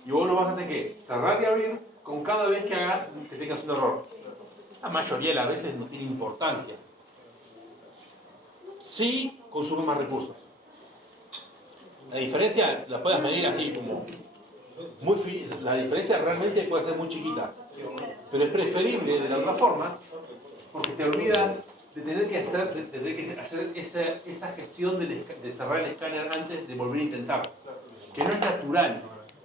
Y vos lo vas a tener que cerrar y abrir con cada vez que tengas un error. La mayoría de las veces no tiene importancia. Sí consume más recursos. La diferencia la puedes medir así como la diferencia realmente puede ser muy chiquita, pero es preferible de la otra forma porque te olvidas de tener que hacer esa gestión de cerrar el escáner antes de volver a intentar, que no es natural.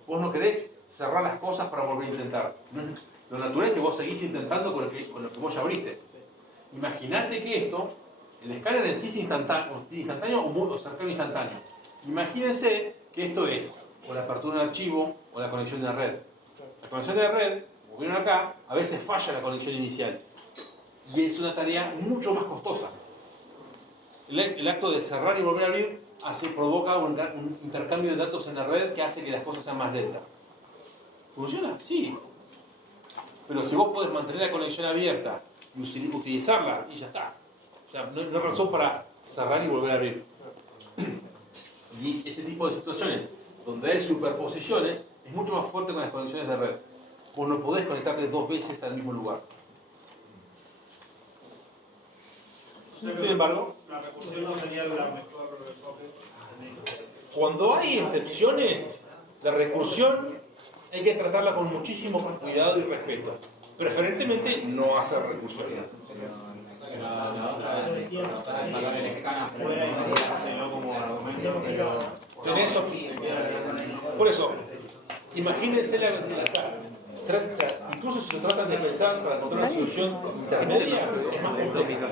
Vos no querés cerrar las cosas para volver a intentar. Lo natural es que vos seguís intentando con lo que vos ya abriste. Imaginate que el escáner en sí es instantáneo o cercano a instantáneo. Imagínense que esto es o la apertura de un archivo o la conexión de red. La conexión de red, como vieron acá, a veces falla la conexión inicial. Y es una tarea mucho más costosa. El acto de cerrar y volver a abrir provoca un intercambio de datos en la red que hace que las cosas sean más lentas. ¿Funciona? Sí. Pero si vos podés mantener la conexión abierta y utilizarla, y ya está. O sea, no hay razón para cerrar y volver a abrir. Y ese tipo de situaciones donde hay superposiciones es mucho más fuerte con las conexiones de red. Vos no podés conectarte dos veces al mismo lugar. Sin embargo, la recursión no sería la mejor enfoque. Cuando hay excepciones, la recursión hay que tratarla con muchísimo cuidado y respeto. Preferentemente no hacer recursión. La otra es sacar el escáner, como argumento, pero... Tenés por eso, imagínense incluso si lo tratan de pensar para encontrar una solución intermedia, es más complejo.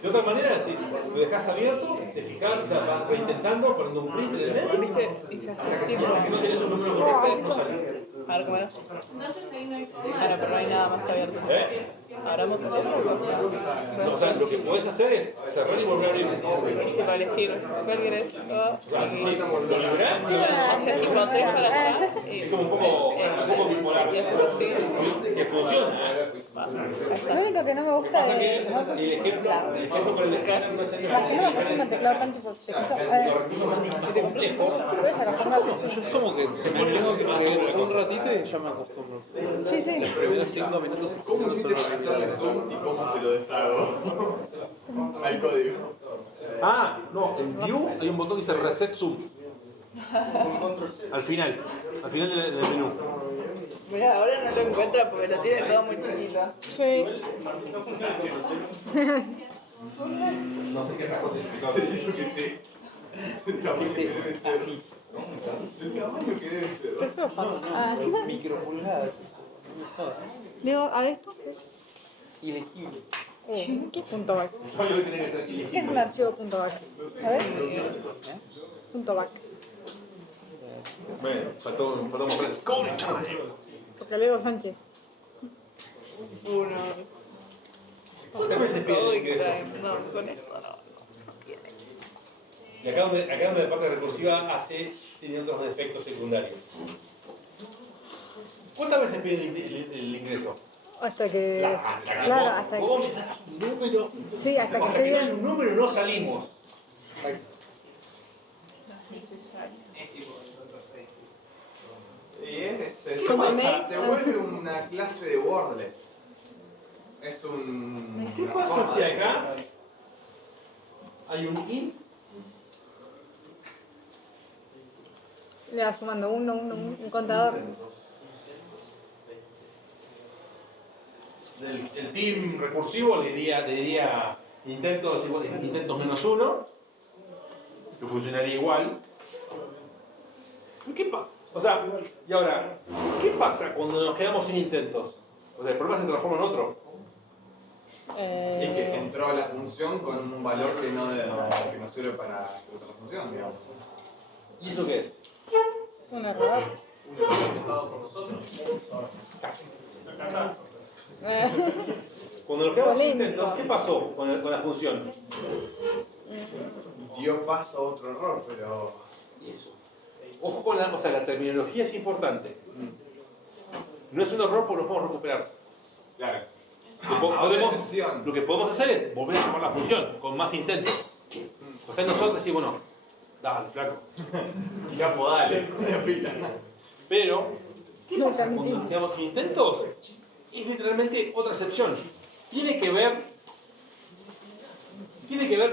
De otra manera, si lo dejas abierto, te fijas, o sea, vas reintentando, poniendo un print en el medio. ¿Viste? Y se hace tiempo. Que no tenés un número correcto, no sale. A ver, ¿cómo era? Entonces ahí no hay Claro, pero no hay nada más abierto. Abramos otra cosa. No, o sea, lo que podés hacer es cerrar y volver a abrir. Que para elegir. ¿Cuál querés? O sea, sí, lo liberás, Hacer tipo 3 para allá. es como un poco bipolar. Y hacer así. Que funciona. Lo único que no me gusta Pasa que es. el ejemplo con el escáner no es el No me acostumbro a teclado tan tipo. Te quiso. Puedes acostumbrarte. Yo es como que me tengo que mover un ratito y ya me acostumbro. Sí, sí. Los primeros 5 minutos ¿Cómo hiciste para hacerle zoom y cómo se lo deshago? Al código. Ah, no, en View hay un botón que dice Reset Zoom. Al final del menú. Mira, ahora no lo encuentra porque lo tiene todo muy chiquito. Sí. No sé qué rasgo te explicaba. Necesito que esté. El tamaño que debe ser. El tamaño que debe ser. ¿Qué fue, Pato? Ah, Micropulgadas. digo, ¿a esto qué es? Ilegible. ¿Qué es punto back? Yo creo que tiene que ser ¿Qué es un ilegible. archivo punto back? A ver. Punto back. Bueno, faltó mostrar eso. ¡Concha! Porque Leo Sánchez. Uno. ¿Cuántas veces pide el ingreso? No, con esto no. Y acá donde la parte recursiva tiene otros defectos secundarios. ¿Cuántas veces pide el ingreso? Hasta que. Hasta que Claro, hasta vos que. me das un número. Sí, hasta que Hasta esté que no hay bien. un número no salimos. Y se Como el pasa, mail. se vuelve una clase de Wordle. Es un. ¿Qué una pasa forma si de- acá hay un int? Le va sumando un contador. El team recursivo le diría intentos menos uno, que funcionaría igual. ¿Qué pasa? O sea, y ahora, ¿qué pasa cuando nos quedamos sin intentos? O sea, el problema se transforma en otro. Es que entró a la función con un valor que no sirve para otra función, digamos. ¿Y eso qué es? Un error. Un error inventado por nosotros. Cuando nos quedamos sin Polémico. intentos, ¿qué pasó con la función? Dio paso a otro error, pero. Eso. Ojo con la terminología es importante. No es un error porque lo podemos recuperar. Claro. Lo que podemos hacer es volver a llamar la función con más intentos. Está en nosotros decir, bueno, dale, flaco. Capo, dale, con la pila. Pero, ¿qué No, pasa cuando nos quedamos sin intentos? Es literalmente otra excepción. ¿Tiene que ver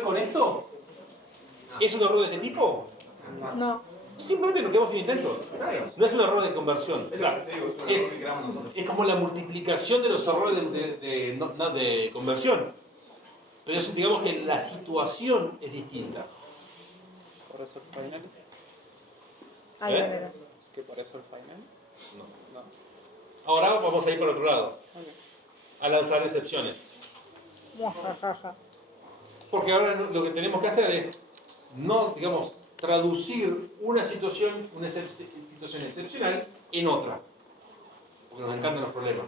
con esto? ¿Es un error de este tipo? No. Simplemente nos quedamos sin intentos. No es un error de conversión. Claro. Es como la multiplicación de los errores de conversión. Pero digamos que la situación es distinta. ¿Por eso el final? Ahí ¿Eh? era. ¿Qué por eso el final? No. Ahora vamos a ir por otro lado. A lanzar excepciones. Muajajaja. Porque ahora lo que tenemos que hacer es no, digamos, traducir una situación excepcional en otra. Porque nos encantan los problemas.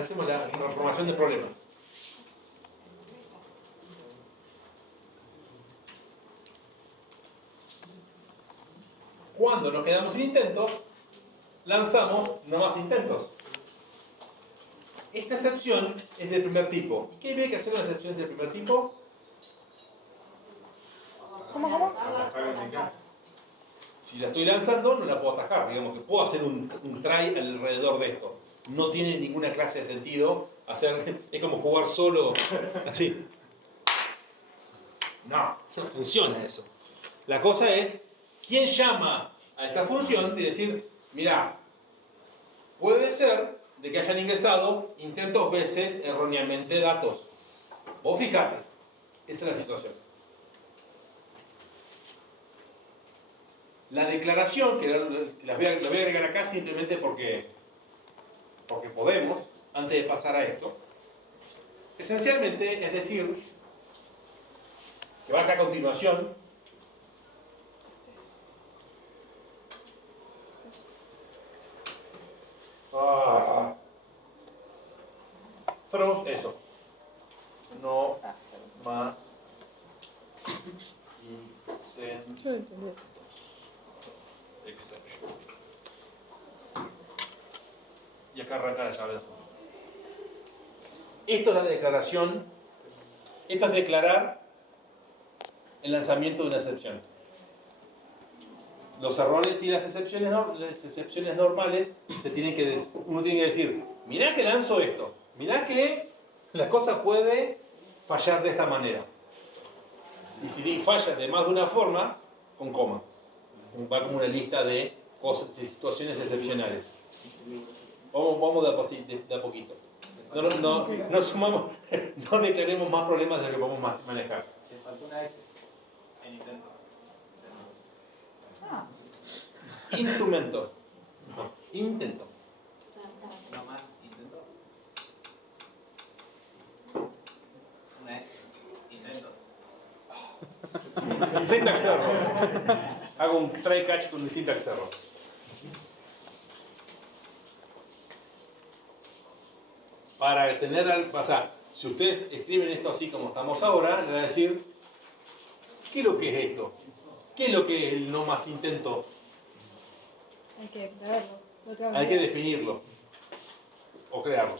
Hacemos la transformación de problemas. Cuando nos quedamos sin intentos, lanzamos no más intentos. Esta excepción es del primer tipo. ¿Qué habría que hacer con las excepciones del primer tipo? ¿Cómo? Si la estoy lanzando, no la puedo atajar. Digamos que puedo hacer un try alrededor de esto. No tiene ninguna clase de sentido hacer. Es como jugar solo así. No funciona eso. La cosa es, ¿quién llama a esta función y decir, mira, puede ser de que hayan ingresado intentos veces erróneamente datos? Vos fijate, esa es la situación. La declaración, que la voy a agregar acá simplemente porque podemos, antes de pasar a esto, esencialmente es decir, que va acá a continuación, throws, eso. No más intentos Yo lo entendí. exception. Y acá arranca la llave de asunto. Esto es la declaración. Esto es declarar el lanzamiento de una excepción. Los errores y las excepciones normales uno tiene que decir, mirá que lanzo esto, mirá que la cosa puede fallar de esta manera. Y si falla de más de una forma, con coma. Va como una lista de cosas, de situaciones excepcionales. Vamos de a poquito. No sumamos, no declaremos más problemas de lo que podemos manejar. Te faltó una S en intento. Intumento. No, intento. No más intento. Una S. Intentos. Syntax error. Hago un try catch con el syntax error. Para tener o sea, si ustedes escriben esto así como estamos ahora, le van a decir, ¿qué es lo que es esto? ¿Qué es lo que es el no más intento? Hay que verlo. Hay que definirlo o crearlo.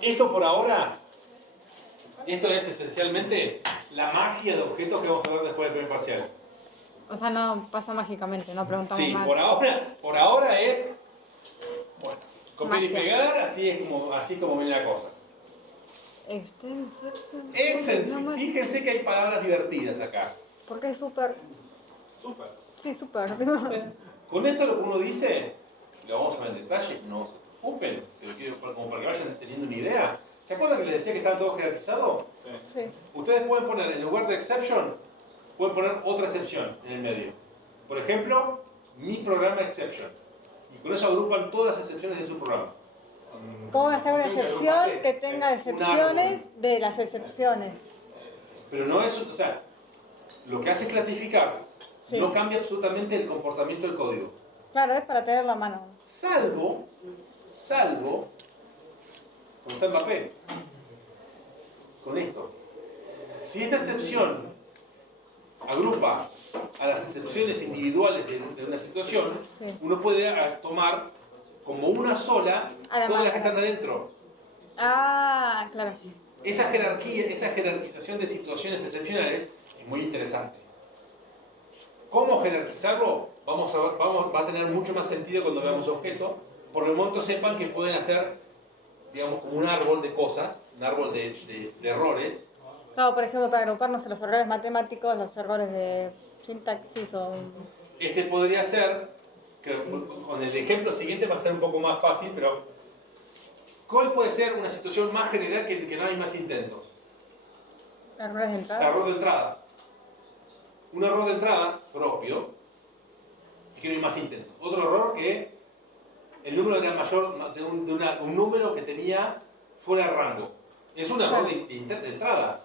Esto por ahora, esto es esencialmente la magia de objetos que vamos a ver después del primer parcial. O sea, no pasa mágicamente, no preguntamos Sí, más. por ahora es, bueno, copiar y Magia. pegar, así como viene la cosa. Extensión. Fíjense que hay palabras divertidas acá. Porque es súper. Súper. Sí, súper. Con esto lo que uno dice, lo vamos a ver en detalle, no se preocupen, te lo quiero como para que vayan teniendo una idea. ¿Se acuerdan que les decía que estaban todos jerarquizados? Sí. Ustedes pueden poner, en lugar de exception, pueden poner otra excepción en el medio. Por ejemplo, mi programa exception. Y con eso agrupan todas las excepciones de su programa. Puedo hacer una Tengo que excepción agrupar que tenga un excepciones árbol. de las excepciones. Pero no es, o sea, lo que hace es clasificar. Sí. No cambia absolutamente el comportamiento del código. Claro, es para tenerlo a mano. Salvo, como está Mbappé, con esto. Si esta excepción agrupa a las excepciones individuales de una situación, Sí. uno puede tomar como una sola A la todas las que mano. están adentro. Ah, claro. Esa jerarquía, esa jerarquización de situaciones excepcionales es muy interesante. ¿Cómo jerarquizarlo? Va a tener mucho más sentido cuando veamos objetos. Por el momento sepan que pueden hacer, digamos, como un árbol de cosas, un árbol de errores. Claro, por ejemplo, para agruparnos los errores matemáticos, los errores de sintaxis o... Este podría ser, que con el ejemplo siguiente va a ser un poco más fácil, pero ¿cuál puede ser una situación más general que no hay más intentos? Errores de entrada. Error de entrada. Un error de entrada propio y que no hay más intentos. Otro error que el número era mayor de un número que tenía fuera de rango. Es un error de entrada,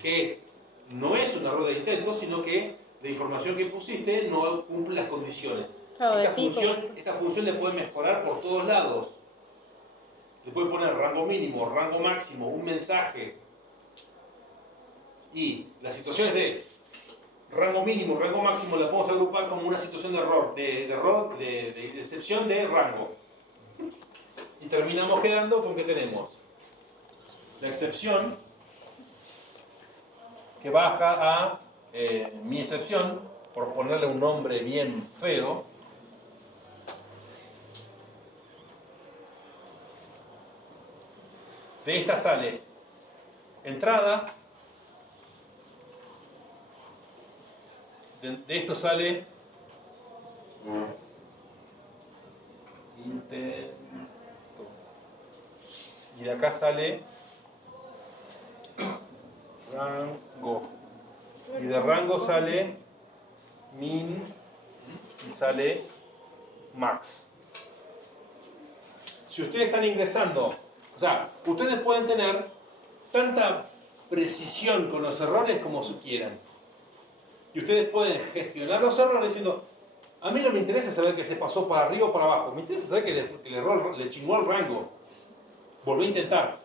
que no es un error de intento, sino que la información que pusiste no cumple las condiciones. Claro, de tipo. Esta función le puede mejorar por todos lados. Le puede poner rango mínimo, rango máximo, un mensaje. Y las situaciones de rango mínimo, rango máximo la podemos agrupar como una situación de error, de excepción de rango. Y terminamos quedando con que tenemos la excepción que baja a mi excepción, por ponerle un nombre bien feo. De esta sale entrada. De esto sale intento. Y de acá sale rango. Y de rango sale min y sale max. Si ustedes están ingresando, o sea, ustedes pueden tener tanta precisión con los errores como si quieran. Y ustedes pueden gestionar los errores diciendo, a mí no me interesa saber que se pasó para arriba o para abajo, me interesa saber que el error le chingó el rango. volví a intentar.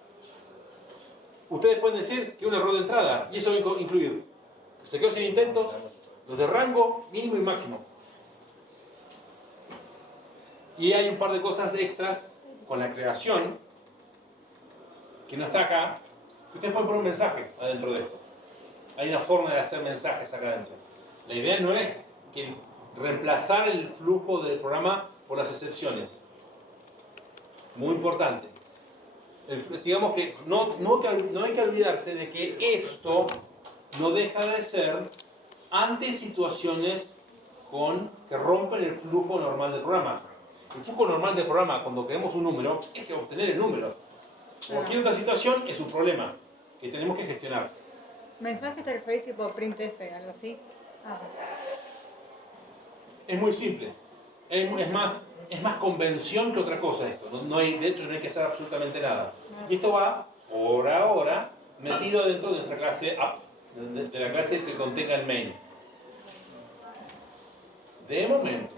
Ustedes pueden decir que un error de entrada, y eso va a incluir que se quedó sin intentos, los de rango mínimo y máximo. Y hay un par de cosas extras con la creación, que no está acá, que ustedes pueden poner un mensaje adentro de esto. Hay una forma de hacer mensajes acá adentro. La idea no es que reemplazar el flujo del programa por las excepciones. Muy importante. Digamos que no hay que olvidarse de que esto no deja de ser ante situaciones que rompen el flujo normal del programa. El flujo normal del programa, cuando queremos un número, es que obtener el número. Cualquier otra situación es un problema que tenemos que gestionar. ¿Mensajes te referís tipo printf, algo así? Ah. Es muy simple. Es más convención que otra cosa esto. De hecho, no hay que hacer absolutamente nada. Y esto va, por ahora, metido dentro de nuestra clase app, de la clase que contenga el main. De momento.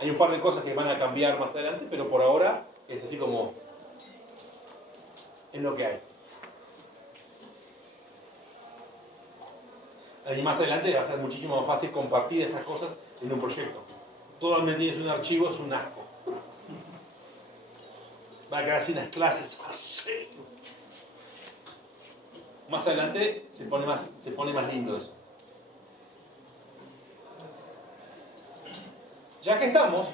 Hay un par de cosas que van a cambiar más adelante, pero por ahora es así como... es lo que hay. Y más adelante va a ser muchísimo más fácil compartir estas cosas en un proyecto. Todo el tienes un archivo es un asco. Va a quedar así unas clases así. Más adelante se pone más lindo eso. Ya que estamos,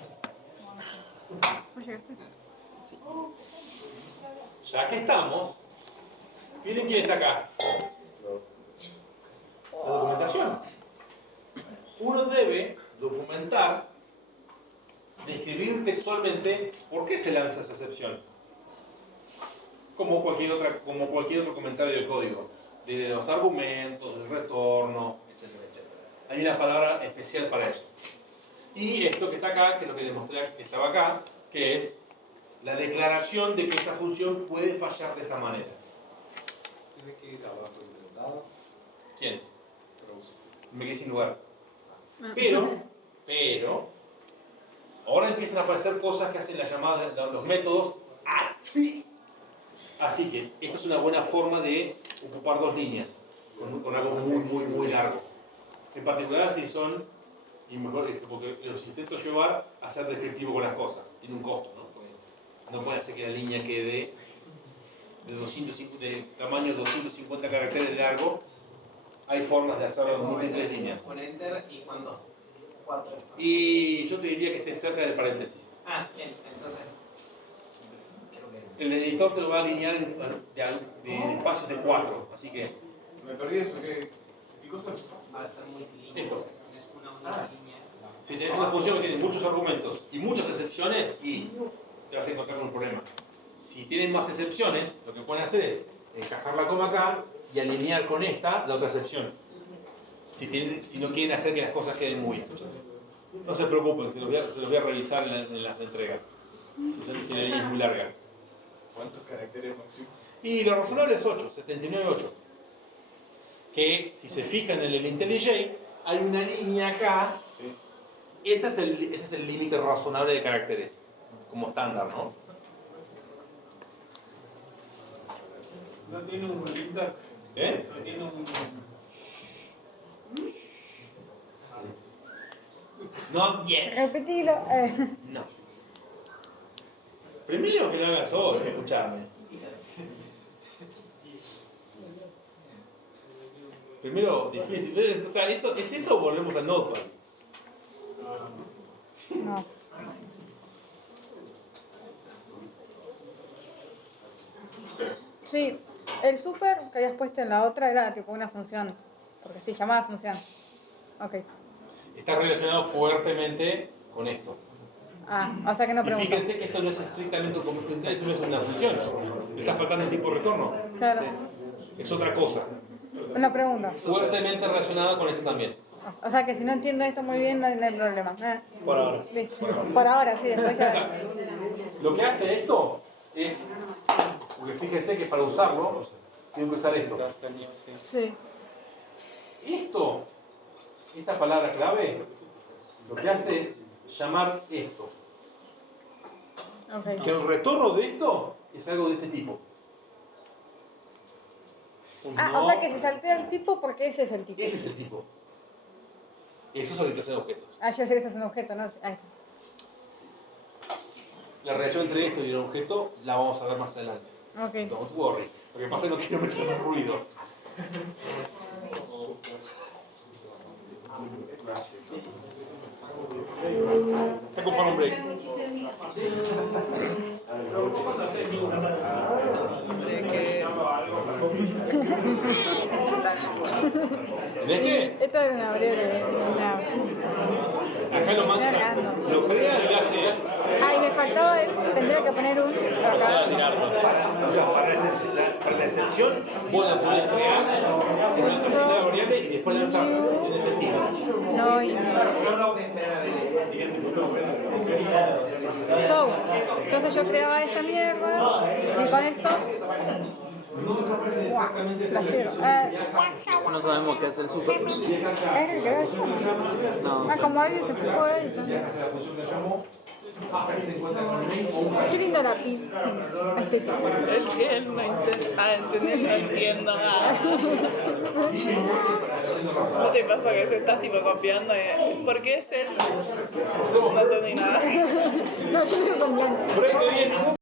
miren quién está acá. La documentación. Uno debe documentar, describir textualmente por qué se lanza esa excepción. Como cualquier otro comentario de código. De los argumentos, del retorno, etcétera, etcétera. Hay una palabra especial para eso. Y esto que está acá, que es lo que demostré que estaba acá, que es la declaración de que esta función puede fallar de esta manera. Tiene que ir abajo intentado. ¿Quién? Me quedé sin lugar. Pero, ahora empiezan a aparecer cosas que hacen la llamada, los métodos así. Así que esta es una buena forma de ocupar dos líneas con algo muy largo. En particular si son, y mejor porque los intento llevar a ser descriptivo con las cosas. Tiene un costo, ¿no? Porque no puede ser que la línea quede de tamaño 250 caracteres de largo. Hay formas de hacerlo en múltiples líneas. Con enter y cuando 4. Y yo te diría que esté cerca del paréntesis. Ah, bien, entonces. El editor te lo va a alinear de espacios de 4, así que... Me perdí eso, ¿qué cosa? Va a ser muy lindo. Esto. Es una única línea. Si tenés una función que tiene muchos argumentos y muchas excepciones, y te vas a encontrar con un problema. Si tienen más excepciones, lo que pueden hacer es encajar la coma acá y alinear con esta la otra excepción. Si no quieren hacer que las cosas queden muy... No se preocupen, se los voy a revisar en las entregas. Si la línea es muy larga. ¿Cuántos caracteres máximo? Y lo razonable es 8, 79.8. Que si se fijan en el IntelliJ, hay una línea acá. Sí. Ese es el límite razonable de caracteres, como estándar, ¿no? No tiene un linter. ¿Eh? No tiene un. Not yet. Repetilo. No. Primero que lo hagas solo, escuchame. Primero, difícil. O sea, ¿es eso o volvemos al Notepad? No. Sí, el super que habías puesto en la otra era tipo una función. Porque se llamaba función. Ok. Está relacionado fuertemente con esto. Ah, o sea que no Y pregunto. fíjense que esto no es estrictamente un componente, esto no es una función. Se está faltando el tipo de retorno. Claro. Es otra cosa. Una pregunta. Fuertemente relacionada con esto también. O sea que si no entiendo esto muy bien, no hay problema. Por ahora. Listo. Por ahora, sí, después O sea, ya. lo que hace esto es, porque fíjense que para usarlo, tengo que usar esto. Sí. Esta palabra clave, lo que hace es llamar esto. Ok. Que el retorno de esto es algo de este tipo. Ah, No, o sea que se saltea el tipo porque ese es el tipo. ese es el tipo. Eso es orientación de objetos. Ah, yo sé que ese es un objeto, ¿no? Ahí está. La relación entre esto y el objeto la vamos a ver más adelante. Ok. Don't worry. Lo que pasa es que no quiero meter más ruido. Está con para un break. ¿Ves qué? Esto es una breve. Acá lo manda, lo crea y hace. Ah, y me faltaba tendría que poner un Se va a acá. tirarlo. O sea, para la excepción, vos la podés crear en una casilla de variable y después lanzarla. Tiene sentido. No, y... So, entonces yo creaba esta mierda y con esto. Flashero. No sabemos qué hace el super. ¿Es el que ves? No, Ah, como alguien se fue ahí. Qué lindo lápiz. Estético. Él no intenta entender, no entiendo nada. ¿No te pasa que se estás tipo copiando? ¿Por qué es él? No entendí nada. No, yo no lo comprendo. Por ahí que viene.